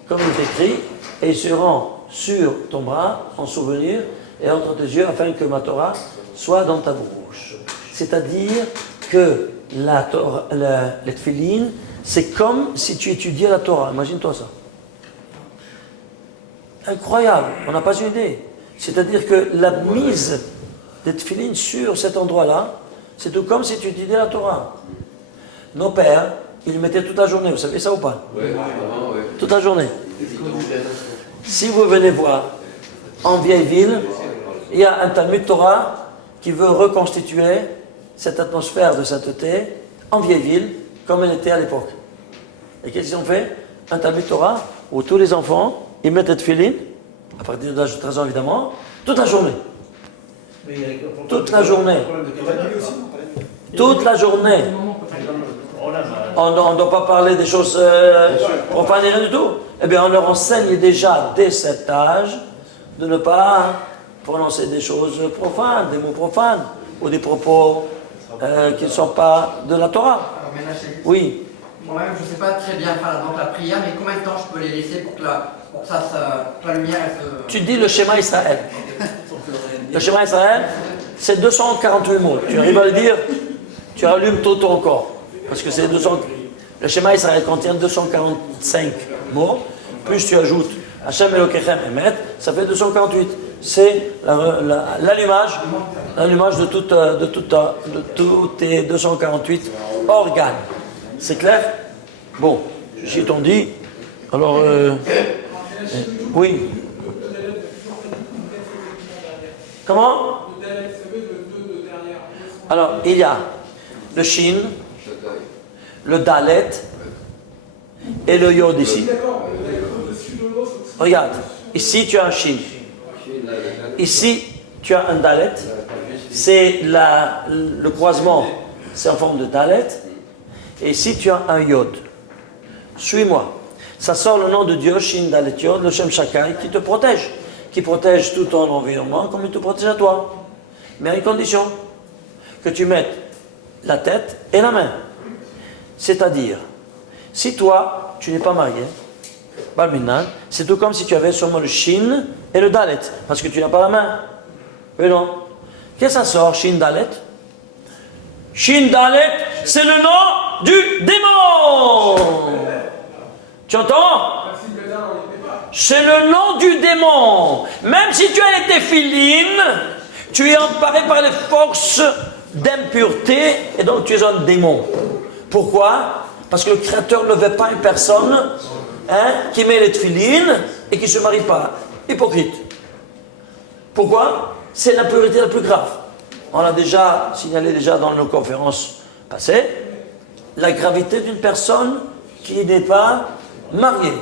Comme il est écrit, et ils seront sur ton bras en souvenir et entre tes yeux afin que ma Torah soit dans ta bouche. C'est-à-dire que les tefillin, c'est comme si tu étudiais la Torah. Imagine-toi ça. Incroyable, on n'a pas une idée. C'est-à-dire que la mise des tefillin sur cet endroit-là, c'est tout comme si tu étudiais la Torah. Nos pères, ils le mettaient toute la journée, vous savez ça ou pas? Oui, toute la journée. Si vous venez voir, en vieille ville, il y a un Talmud Torah qui veut reconstituer cette atmosphère de sainteté en vieille ville, comme elle était à l'époque. Et qu'est-ce qu'ils ont fait? Un Talmud Torah où tous les enfants, ils mettent des tefillin, à partir de l'âge de 13 ans évidemment, toute la journée. Toute la journée. Toute la journée. On ne doit pas parler des choses profanes et rien du tout. Eh bien, on leur enseigne déjà dès cet âge de ne pas prononcer des choses profanes, des mots profanes, ou des propos qui ne sont pas de la Torah. Alors, Ménaché, Oui. moi-même, je ne sais pas très bien faire donc la prière, mais combien de temps je peux les laisser pour que la lumière elle se... Tu dis le schéma Israël. Le schéma Israël, c'est 248 mots. Tu arrives à le dire, tu allumes tout ton corps. Parce que c'est 200. Le schéma Israël contient 245 mots, plus tu ajoutes Hashem Elokechem Emet, ça fait 248. C'est l'allumage de tous tes 248 organes. C'est clair? Bon, ceci étant dit, alors, oui. Comment? Alors, il y a le Shin, le Dalet et le Yod ici. Regarde, ici tu as un Shin. Ici tu as un Dalet. C'est le croisement, c'est en forme de Dalet. Et ici tu as un Yod. Suis-moi. Ça sort le nom de Dieu, Shin, Dalet, Yod, le Shem Shakai, qui te protège. Qui protège tout ton environnement comme il te protège à toi. Mais à une condition, que tu mettes la tête et la main. C'est-à-dire, si toi, tu n'es pas marié, Balminan, c'est tout comme si tu avais seulement le Shin et le Dalet, parce que tu n'as pas la main. Mais non. Qu'est-ce que ça sort, Shin Dalet? Shin Dalet, c'est le nom du démon. Tu entends? C'est le nom du démon. Même si tu as été filine, tu es emparé par les forces d'impureté et donc tu es un démon. Pourquoi? Parce que le Créateur ne veut pas une personne qui met les tefillines et qui ne se marie pas. Hypocrite. Pourquoi? C'est l'impureté la plus grave. On l'a déjà signalé dans nos conférences passées. La gravité d'une personne qui n'est pas mariée.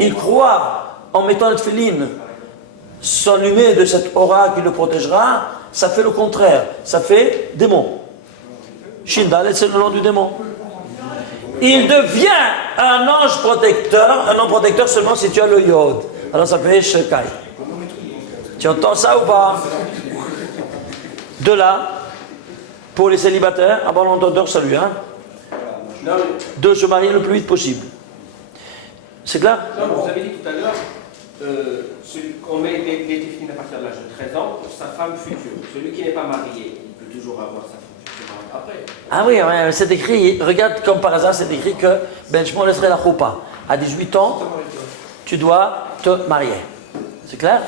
Il croit, en mettant les tefillines, s'allumer de cette aura qui le protégera, ça fait le contraire. Ça fait démon. Shindalet, c'est le nom du démon. Il devient un ange protecteur seulement si tu as le Yod. Alors ça fait Shekai. Tu entends ça ou pas? De là, pour les célibataires, avant l'entendeur, salut, hein? De se marier le plus vite possible. C'est clair? Non, vous avez dit tout à l'heure, qu'on met les tefillin à partir de l'âge de 13 ans pour sa femme future. Celui qui n'est pas marié, il peut toujours avoir sa femme future après. Ah oui, ouais, c'est écrit, regarde comme par hasard, c'est écrit que Ben Shmuel laisserait la choupa. À 18 ans, tu dois te marier. C'est clair?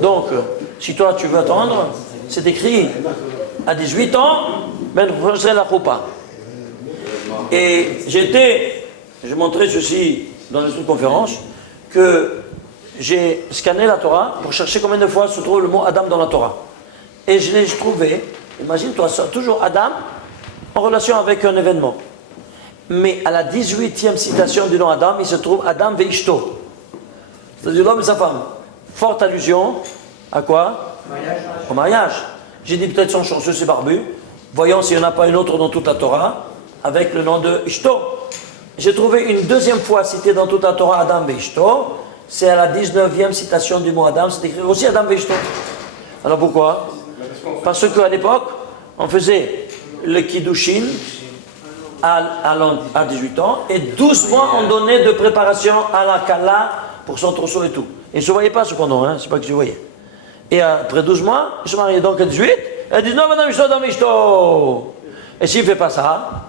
Donc, si toi tu veux attendre, c'est écrit à 18 ans, Ben Shmuel laisserait la choupa. Et j'ai montré ceci dans une conférence, que j'ai scanné la Torah pour chercher combien de fois se trouve le mot Adam dans la Torah. Et je l'ai trouvé, imagine-toi ça, toujours Adam en relation avec un événement. Mais à la 18e citation du nom Adam, il se trouve Adam veishto. C'est-à-dire l'homme et sa femme. Forte allusion à quoi? Au mariage. J'ai dit peut-être son chanceux, c'est barbu. Voyons s'il n'y en a pas une autre dans toute la Torah avec le nom de Ishto. J'ai trouvé une deuxième fois cité dans toute la Torah Adam veishto. C'est à la 19e citation du mot Adam, c'est écrit aussi Adam veishto. Alors pourquoi? Parce qu'à l'époque, on faisait le Kiddushin à 18 ans et 12 mois on donnait de préparation à la Kala pour son trousseau et tout. Et ils ne se voyaient pas cependant, hein, c'est pas que je voyais. Et après 12 mois, ils se mariaient donc à 18, et à 19, Adam veishto, Adam veishto. Et s'il ne fait pas ça,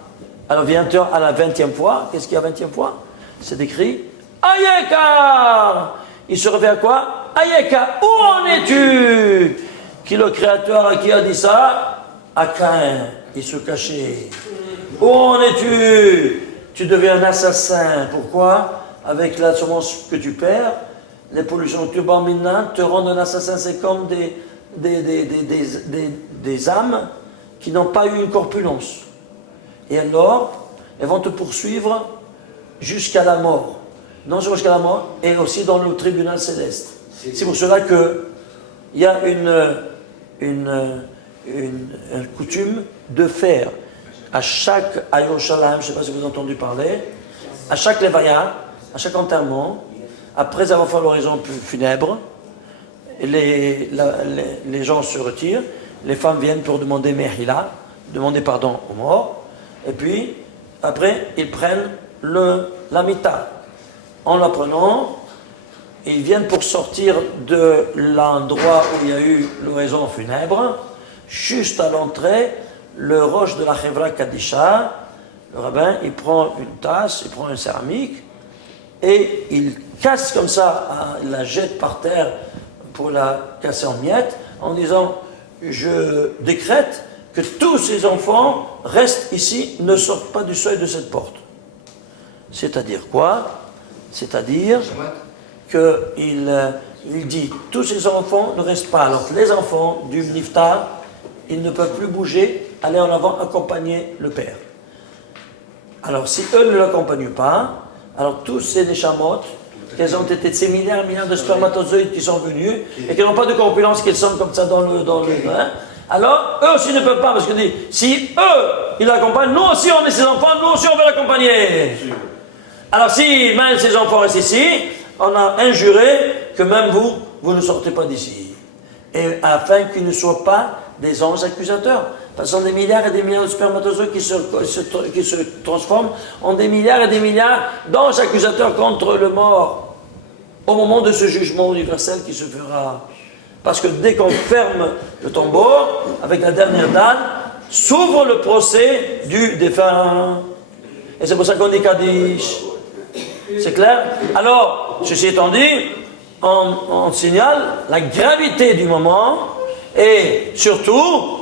alors vient-on à la 20e fois, qu'est-ce qu'il y a 20e fois? C'est écrit Ayeka. Il se réfère à quoi? Ayeka, où en es-tu? Qui le créateur qui a dit ça? À Caïn, il se cachait. Où en es-tu? Tu deviens un assassin. Pourquoi? Avec la semence que tu perds, les pollutions que tu bats maintenant te rendent un assassin. C'est comme des âmes qui n'ont pas eu une corpulence. Et alors, elles vont te poursuivre jusqu'à la mort. Non seulement jusqu'à la mort, et aussi dans le tribunal céleste. C'est pour cela qu'il y a une coutume de faire à chaque Ayoshalam, je ne sais pas si vous avez entendu parler, à chaque Levaya, à chaque enterrement, après avoir fait l'oraison funèbre, les gens se retirent, les femmes viennent pour demander Mehila, demander pardon aux morts, et puis après ils prennent la mita. En la prenant, ils viennent pour sortir de l'endroit où il y a eu l'oraison funèbre, juste à l'entrée, le roche de la Chevra Kadisha, le rabbin, il prend une tasse, il prend une céramique, et il casse comme ça, il la jette par terre pour la casser en miettes, en disant, je décrète que tous ces enfants restent ici, ne sortent pas du seuil de cette porte. C'est-à-dire quoi? C'est-à-dire qu'il dit, tous ces enfants ne restent pas. Alors les enfants du Niftar, ils ne peuvent plus bouger, aller en avant, accompagner le père. Alors si eux ne l'accompagnent pas, alors tous ces neshamot, qu'elles ont été ces milliards de spermatozoïdes qui sont venus, et qui n'ont pas de corpulence, qui sont comme ça dans le hein, alors eux aussi ne peuvent pas, parce que si eux, ils l'accompagnent, nous aussi on est ses enfants, nous aussi on veut l'accompagner. Alors si même ces enfants restent ici, on a injuré que même vous ne sortez pas d'ici. Et afin qu'ils ne soient pas des anges accusateurs. Parce que ce sont des milliards et des milliards de spermatozoïdes qui se transforment en des milliards et des milliards d'anges accusateurs contre le mort. Au moment de ce jugement universel qui se fera. Parce que dès qu'on ferme le tombeau, avec la dernière date, s'ouvre le procès du défunt. Et c'est pour ça qu'on dit Kaddish. C'est clair? Alors, ceci étant dit, on signale la gravité du moment et surtout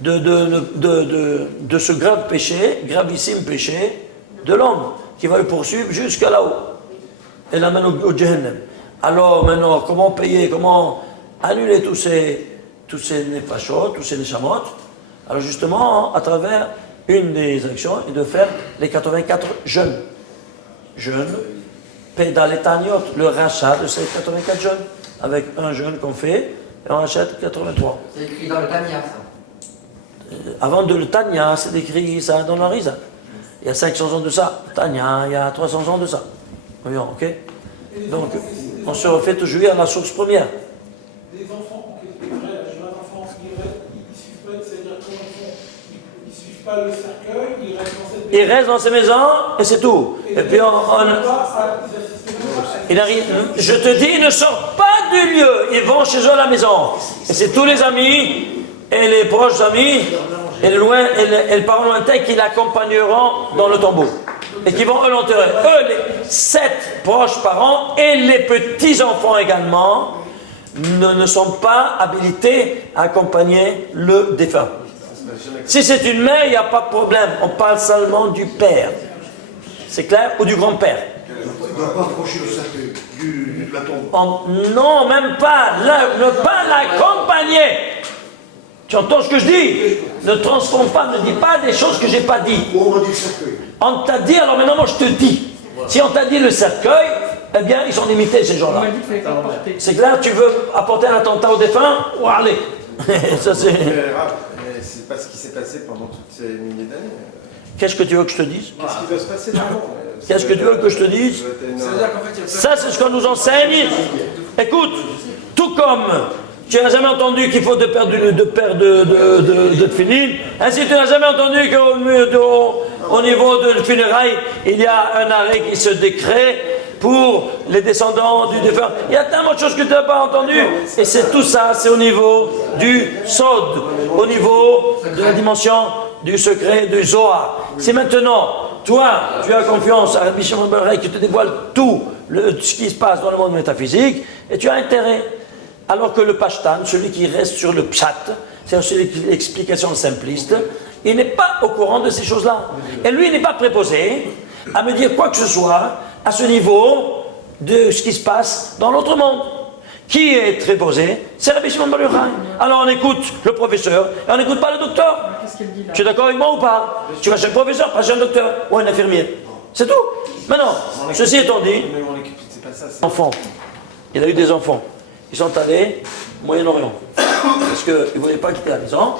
de ce grave péché, gravissime péché de l'homme qui va le poursuivre jusqu'à là-haut et l'amène au Jahannam. Alors maintenant, comment payer, comment annuler tous ces nefashot, tous ces neshamot? Alors justement, à travers une des actions est de faire les 84 jeûnes. Jeûne, Pédaletaniot, le rachat de ces 84 jeûnes, avec un jeûne qu'on fait, et on rachète 83. C'est écrit dans le Tanya, ça. Avant de le Tanya, c'est écrit ça dans la Risa. Il y a 500 ans de ça. Tanya, il y a 300 ans de ça. Voyons, ok? Donc, on se refait toujours à la source première. Des enfants, je vois un enfant qui ne suivent pas, c'est-à-dire qu'ils ne suivent pas le cercueil, ils restent dans cette maison. Il reste dans ses maisons et c'est tout. Et puis je te dis, ils ne sortent pas du lieu, ils vont chez eux à la maison. Et c'est tous les amis et les proches amis et les parents lointains qui l'accompagneront dans le tombeau. Et qui vont eux l'enterrer. Eux, les 7 proches parents et les petits-enfants également ne sont pas habilités à accompagner le défunt. Si c'est une mère, il n'y a pas de problème. On parle seulement du père. C'est clair? Ou du grand-père. Il ne doit pas approcher du cercueil, de la tombe. Non, même pas. Ne pas l'accompagner. Tu entends ce que je dis? Ne transforme pas, ne dis pas des choses que je n'ai pas dit. On m'a dit le cercueil. On t'a dit, alors maintenant moi je te dis. Si on t'a dit le cercueil, eh bien ils sont limités ces gens-là. C'est clair, tu veux apporter un attentat au défunt? Ou allez. Ça c'est... C'est pas ce qui s'est passé pendant toutes ces milliers d'années. Qu'est-ce que tu veux que je te dise? Qu'est-ce qui doit se passer maintenant? Qu'est-ce que tu veux que je te dise? Ça c'est ce qu'on nous enseigne. Écoute, tout comme tu n'as jamais entendu qu'il faut deux paires de tefilin, ainsi tu n'as jamais entendu qu'au niveau de funérailles, il y a un arrêt qui se décrète pour les descendants du défunt. Il y a tellement de choses que tu n'as pas entendues. Et c'est tout ça, c'est au niveau du sod, au niveau de la dimension du secret du Zohar. C'est maintenant, toi, tu as confiance à Rabbi Shimon ben Yochai qui te dévoile tout ce qui se passe dans le monde métaphysique, et tu as intérêt. Alors que le pashtan, celui qui reste sur le pshat, c'est l'explication simpliste, il n'est pas au courant de ces choses-là. Et lui, il n'est pas préposé à me dire quoi que ce soit à ce niveau de ce qui se passe dans l'autre monde. Qui est préposé? C'est Rabbi Shimon ben Yochai. Alors on écoute le professeur et on n'écoute pas le docteur. Tu es d'accord avec moi ou pas? Tu vas chez le professeur, pas chez un docteur ou un infirmier. C'est tout. Maintenant, ceci étant dit, enfants, il a eu des enfants. Ils sont allés au Moyen-Orient. Parce qu'ils ne voulaient pas quitter la maison.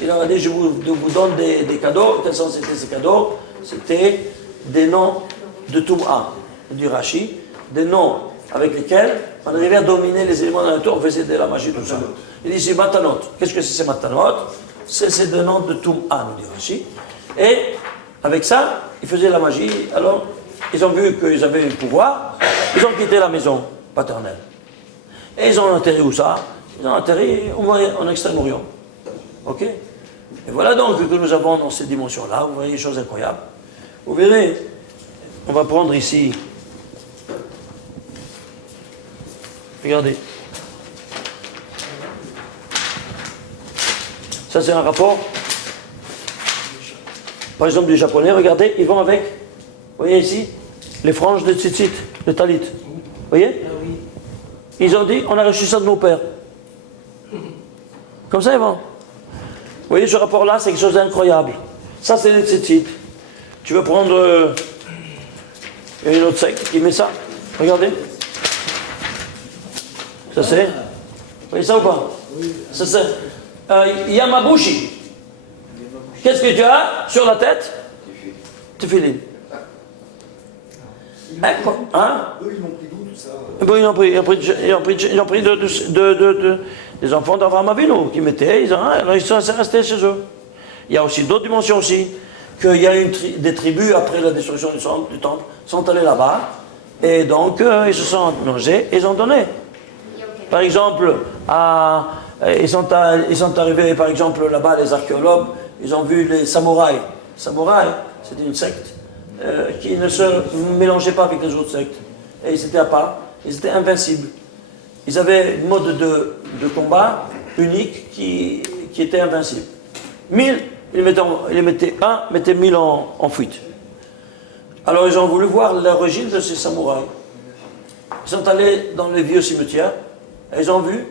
Il leur a dit, je vous donne des cadeaux. Quels sont ces cadeaux? C'était des noms de Toum'a, du Rashi, des noms avec lesquels on arrivait à dominer les éléments de la nature, on faisait de la magie, tout ça. Il dit, c'est Matanot. Qu'est-ce que c'est ces Matanot? C'est des noms de Toum'a, nous dit Rashi. Et avec ça, ils faisaient la magie. Alors, ils ont vu qu'ils avaient le pouvoir. Ils ont quitté la maison paternelle. Et ils ont enterré où ça? Ils ont enterré en Extrême-Orient. Ok? Et voilà donc que nous avons dans ces dimensions-là, vous voyez des choses incroyables. Vous verrez, on va prendre ici. Regardez. Ça c'est un rapport. Par exemple, les Japonais, regardez, ils vont avec, vous voyez ici, les franges de tzitzit, de talit. Vous voyez? Ils ont dit, on a reçu ça de nos pères. Comme ça, ils vont. Vous voyez, ce rapport-là, c'est quelque chose d'incroyable. Ça, c'est les tzitzit. Tu veux prendre une autre secte qui met ça? Regardez. Ça, c'est... Vous voyez ça ou pas? Ça, c'est... Yamabushi. Qu'est-ce que tu as sur la tête? Tefillin. Hein? Eux, ils m'ont pris d'où tout ça? Bon, ils ont pris des enfants d'Avraham Avinu qui mettaient, alors ils sont restés chez eux. Il y a aussi d'autres dimensions aussi, qu'il y a des tribus après la destruction du temple, sont allés là-bas, et donc ils se sont mangés et ils ont donné. Par exemple, ils sont arrivés, par exemple, là-bas, les archéologues, ils ont vu les samouraïs. Les samouraïs, c'était une secte qui ne se mélangeait pas avec les autres sectes. Et ils étaient à part, ils étaient invincibles. Ils avaient une mode de combat unique qui était invincible. 1000, ils mettaient 1000 en fuite. Alors ils ont voulu voir l'origine de ces samouraïs. Ils sont allés dans les vieux cimetières et ils ont vu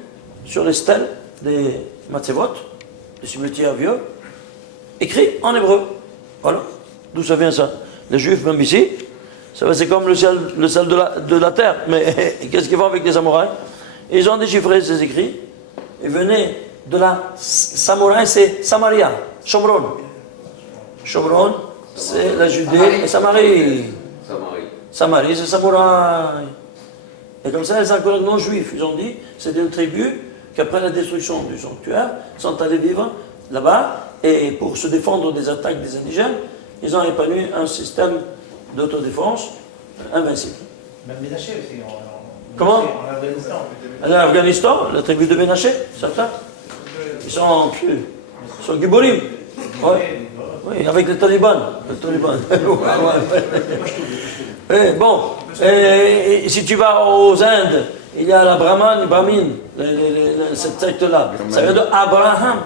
sur les stèles des matzevot, des cimetières vieux, écrit en hébreu. Voilà, d'où ça vient ça? Les juifs, même ici, c'est comme le sel de la terre. Mais qu'est-ce qu'ils font avec les samouraïs? Ils ont déchiffré ces écrits. Ils venaient de la... Samouraï, c'est Samaria, Shomron. Shomron, c'est la Judée et Samarie. Samarie, c'est samouraï. Et comme ça, les archéologues non juifs, ils ont dit, c'était une tribu qu'après la destruction du sanctuaire, sont allés vivre là-bas, et pour se défendre des attaques des indigènes, ils ont épanoui un système d'autodéfense invincible. Même Ménaché aussi. Comment? En Afghanistan. En Afghanistan, la tribu de Ménaché, certains, ils sont Giborim. Ouais. Oui, avec les talibans. Bon, et si tu vas aux Indes, il y a la Brahmine, cette secte-là. Ça vient de Abraham.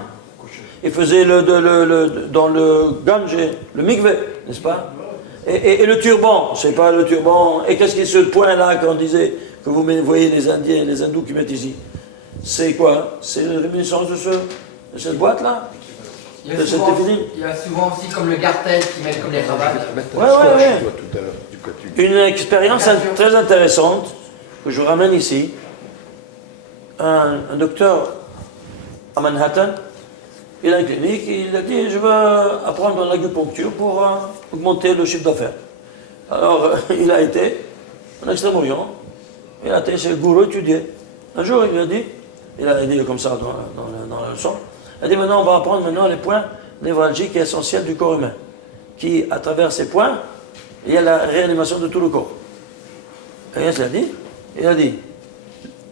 Il faisait dans le Gange, le mikveh, n'est-ce pas? Et le turban, c'est pas le turban. Et qu'est-ce qui est ce point-là qu'on disait, que vous voyez les Indiens, les hindous qui mettent ici? C'est quoi? C'est la réminiscence de cette boîte-là? Il y a souvent aussi comme le gartel qui met comme les cravates. Ouais. Une expérience très intéressante que je vous ramène ici. Un docteur à Manhattan, il a une clinique, il a dit je veux apprendre l'acupuncture pour augmenter le chiffre d'affaires. Alors il a été en Extrême-Orient, il a été chez le gourou étudier. Un jour il a dit comme ça dans la leçon, il a dit maintenant on va apprendre les points névralgiques et essentiels du corps humain, qui à travers ces points, il y a la réanimation de tout le corps. Et qu'est-ce qu'il a dit? Il a dit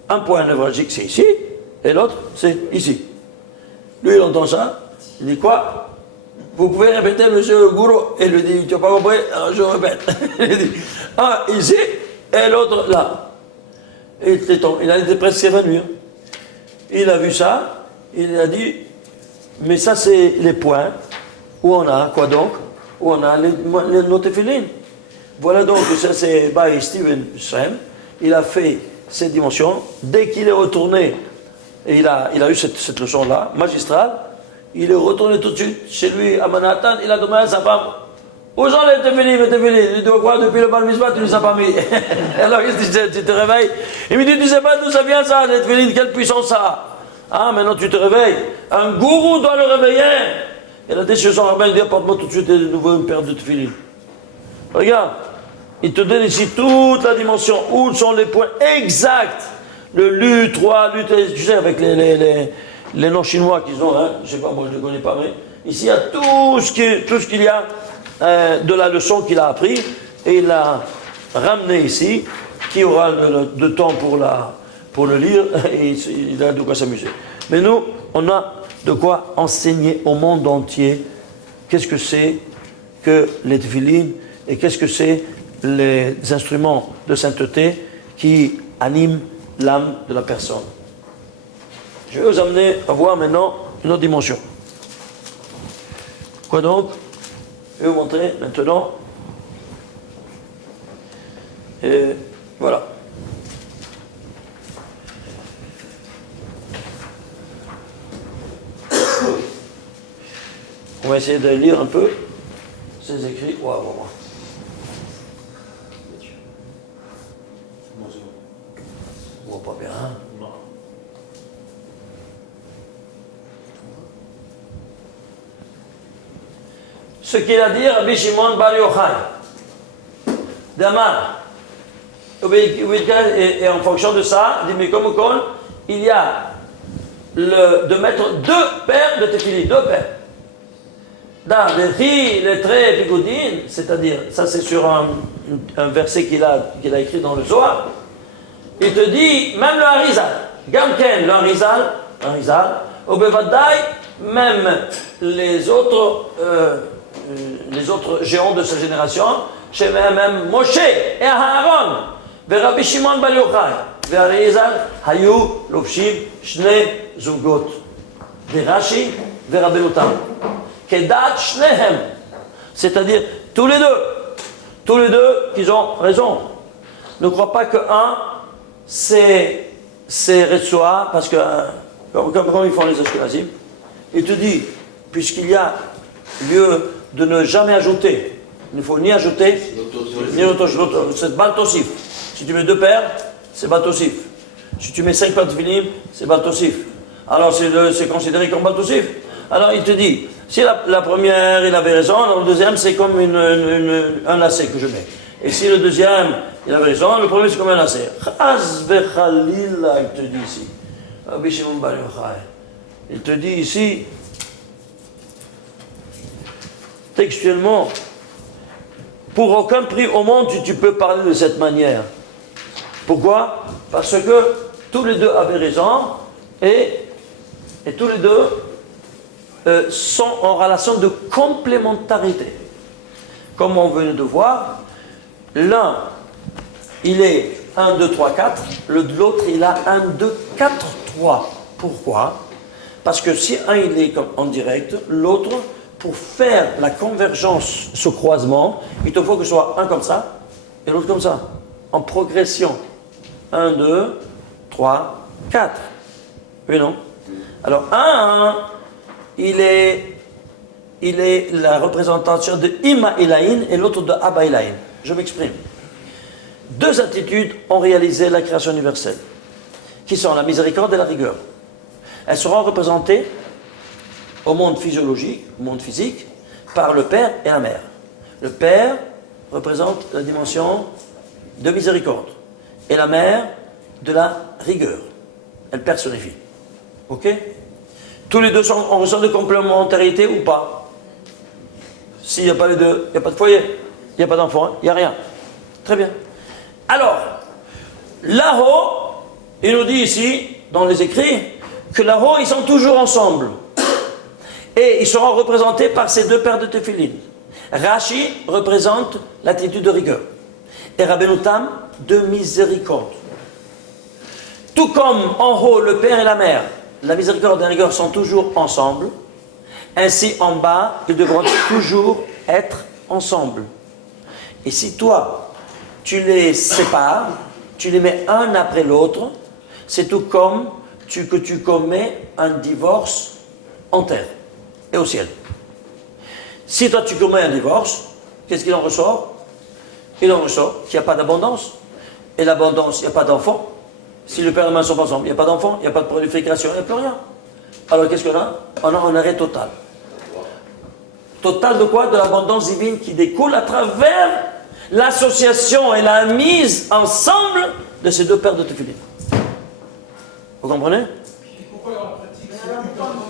un point névralgique c'est ici, et l'autre c'est ici. Lui il entend ça, il dit quoi? Vous pouvez répéter monsieur le gourou? Et il lui dit tu n'as pas compris? Alors je répète. Il dit un ici et l'autre là. Et il a été presque évanoui. Il a vu ça, il a dit mais ça c'est les points où on a quoi donc? Où on a nos téphilines. Voilà donc, ça c'est by Steven Shrem. Il a fait cette dimension. Dès qu'il est retourné, et il a eu cette leçon-là, magistrale, il est retourné tout de suite chez lui à Manhattan, il a demandé à sa femme, où sont les téphilines? Il dit quoi? Depuis le bar mitzvah, tu ne les as pas mis. Alors tu te réveilles. Il me dit, tu ne sais pas d'où ça vient ça, les téphilines, quelle puissance ça a? Ah, maintenant tu te réveilles. Un gourou doit le réveiller. Et la décision rabbin, il dit, apporte-moi tout de suite de nouveau une paire de téphilines. Regarde, il te donne ici toute la dimension, où sont les points exacts. Le LU3, LU3, tu sais, avec les noms chinois qu'ils ont, hein, je ne sais pas, moi je ne les connais pas, mais ici il y a tout ce qu'il y a de la leçon qu'il a appris, et il l'a ramené ici, qui aura de temps pour le lire, et il a de quoi s'amuser. Mais nous, on a de quoi enseigner au monde entier qu'est-ce que c'est que les téphilines, et qu'est-ce que c'est les instruments de sainteté qui animent l'âme de la personne. Je vais vous amener à voir maintenant une autre dimension. Quoi donc? Je vais vous montrer maintenant. Et voilà. On va essayer de lire un peu ces écrits. Waouh. On voit pas bien, hein? Non. Ce qu'il a dit Rabbi Shimon Bar Yochai d'Amar, et en fonction de ça, il dit mais comme il y a de mettre 2 paires de téphilines, 2 paires. Dans les traits bigoudines, c'est-à-dire, ça c'est sur un verset qu'il a écrit dans le Zohar. Il te dit, même le Harizal, Gamken, le Harizal, au Bevadai, même les autres géants de sa génération, chez même Moshe et Aaron, vers Rabbi Shimon Bar Yochai, vers Harizal, Hayu, Lopshim, Shne, Zugot, vers Rashi, vers Rabbeinu Tam. Kedat Shnehem, c'est-à-dire tous les deux, ils ont raison. Ne crois pas que un, c'est Retsoa, parce que, comme ils font les Ashkenazim, il te dit, puisqu'il y a lieu de ne jamais ajouter, il ne faut ni ajouter, ni c'est Baltosif. Si tu mets 2 paires, c'est Baltosif. Si tu mets 5 paires de filim, c'est Baltosif. Alors c'est considéré comme Baltosif. Alors il te dit, si la première il avait raison, alors le deuxième c'est comme un lacet que je mets. Et si le deuxième il avait raison, le premier c'est comme un lacet. Chaz vechalila, il te dit ici. Rabbi Shimon Bar Yochai. Il te dit ici, textuellement, pour aucun prix au monde tu peux parler de cette manière. Pourquoi? Parce que tous les deux avaient raison et tous les deux sont en relation de complémentarité. Comme on venait de voir, l'un, il est 1, 2, 3, 4, l'autre, il a 1, 2, 4, 3. Pourquoi? Parce que si un, il est en direct, l'autre, pour faire la convergence, ce croisement, il te faut que ce soit un comme ça, et l'autre comme ça, en progression. 1, 2, 3, 4. Oui, non? Alors, 1, il est la représentation de Ima Ilaïn et l'autre de Abba Ilaïn. Je m'exprime. Deux attitudes ont réalisé la création universelle, qui sont la miséricorde et la rigueur. Elles seront représentées au monde physiologique, au monde physique, par le Père et la Mère. Le Père représente la dimension de miséricorde et la Mère de la rigueur. Elle personnifie. Ok? Tous les deux sont en ressort de complémentarité ou pas? S'il n'y a pas les deux, il n'y a pas de foyer, il n'y a pas d'enfant, il n'y a rien. Très bien. Alors, là-haut, il nous dit ici, dans les écrits, que là-haut, ils sont toujours ensemble. Et ils seront représentés par ces deux paires de téphilines. Rashi représente l'attitude de rigueur. Et Rabbeinu Tam, de miséricorde. Tout comme en haut, le Père et la Mère, la miséricorde et la rigueur sont toujours ensemble, ainsi en bas, ils devront toujours être ensemble. Et si toi, tu les sépares, tu les mets un après l'autre, c'est tout comme que tu commets un divorce en terre et au ciel. Si toi tu commets un divorce, qu'est-ce qu'il en ressort? Il en ressort qu'il n'y a pas d'abondance. Et l'abondance, il n'y a pas d'enfant. Si le père et la mère ne sont pas ensemble, il n'y a pas d'enfant, il n'y a pas de prolifération, il n'y a plus rien. Alors qu'est-ce qu'on a? On a un arrêt total. Total de quoi? De l'abondance divine qui découle à travers l'association et la mise ensemble de ces deux paires de téphilines. Vous comprenez?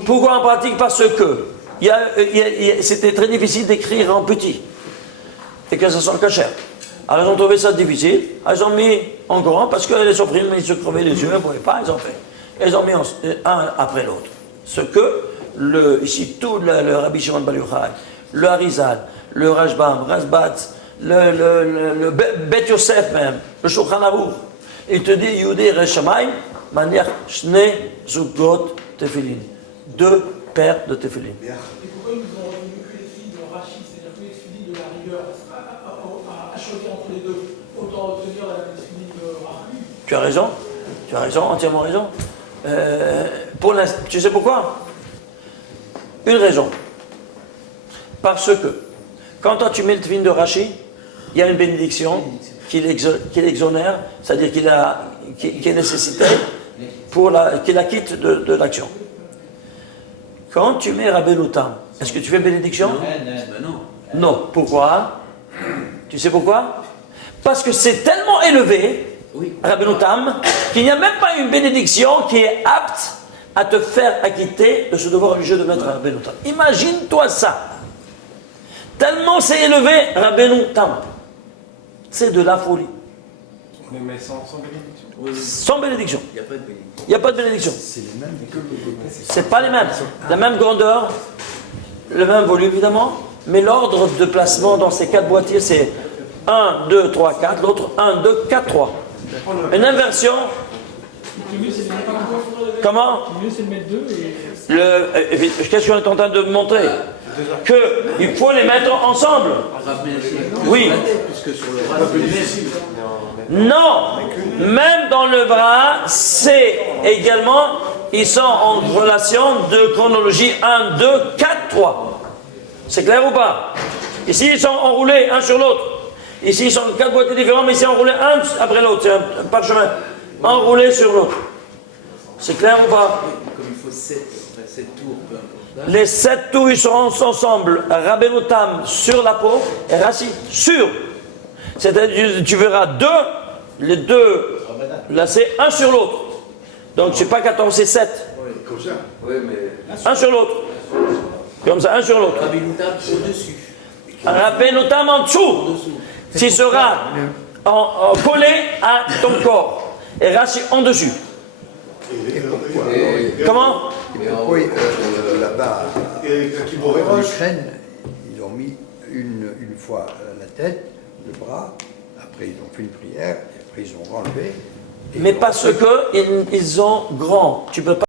Pourquoi en pratique? Parce que c'était très difficile d'écrire en petit et que ça soit cachère. Alors ils ont trouvé ça difficile, ils ont mis en grand parce que les sophrim, ils se crevaient les yeux, ils ne pouvaient pas, ils ont fait. Ils ont mis un après l'autre. Ce que, ici, tout le Rabbi Shimon Bar Yochai, le Harizal, le Rashbam, Rasbatz, le Bet Yosef même, le Shulchan Aruch, il te dit, Yehudi Reshamayim, manière Shne Zugot Tefillin. Deux paires de Tefillin. Et pourquoi ils nous ont retenu que les filles de Rachid, c'est-à-dire que les filles de la rigueur, à choisir entre les deux, autant obtenir la filles de Rachid? Tu as raison, entièrement raison. Tu sais pourquoi? Une raison. Parce que, quand toi tu mets le tefillin de Rachid, il y a une bénédiction qui l'exonère, c'est-à-dire qu'il est nécessité qu'il la quitte de l'action. Quand tu mets Rabbeinu Tam, est-ce que tu fais bénédiction? Non. Pourquoi? Tu sais pourquoi? Parce que c'est tellement élevé, Rabbeinu Tam, qu'il n'y a même pas une bénédiction qui est apte à te faire acquitter de ce devoir religieux de mettre Rabbeinu Tam. Imagine-toi ça. Tellement c'est élevé, Rabbeinu Tam. C'est de la folie. Mais sans bénédiction. Sans bénédiction. Il n'y a pas de bénédiction. Il n'y a pas de bénédiction. C'est les mêmes que C'est pas les mêmes. La même grandeur, le même volume évidemment, mais l'ordre de placement dans ces quatre boîtiers c'est 1, 2, 3, 4, l'autre 1, 2, 4, 3. Une inversion. Comment? Le mieux c'est de mettre deux et... Qu'est-ce qu'on est en train de montrer? Qu'il faut les mettre ensemble. Oui. Puisque sur le bras, Non, même dans le bras, c'est également, ils sont en relation de chronologie 1, 2, 4, 3. C'est clair ou pas? Ici, ils sont enroulés un sur l'autre. Ici, ils sont quatre boîtiers différents, mais ils sont enroulés un après l'autre. C'est un parchemin enroulé sur l'autre. C'est clair ou pas? comme il faut 7 tours, peu importe. Les 7 tours, ils seront ensemble. Rabbeinu Tam sur la peau et Rashi sur. C'est-à-dire, tu verras les deux, là c'est un sur l'autre. Donc c'est pas 14, c'est 7. Comme ça. Oui, mais. Un sur l'autre. Comme ça, un sur l'autre. Rabbeinu Tam au-dessus. Rabbeinu Tam en dessous. Qui sera collé à ton corps. Et Rashi en dessus. Et pourquoi Comment? Et pourquoi là-bas, qui En m'aurait Ukraine, ils ont mis une fois la tête, le bras, après ils ont fait une prière, et après ils ont enlevé. Et Mais ils ont parce fait- qu'ils ont grand. Tu peux pas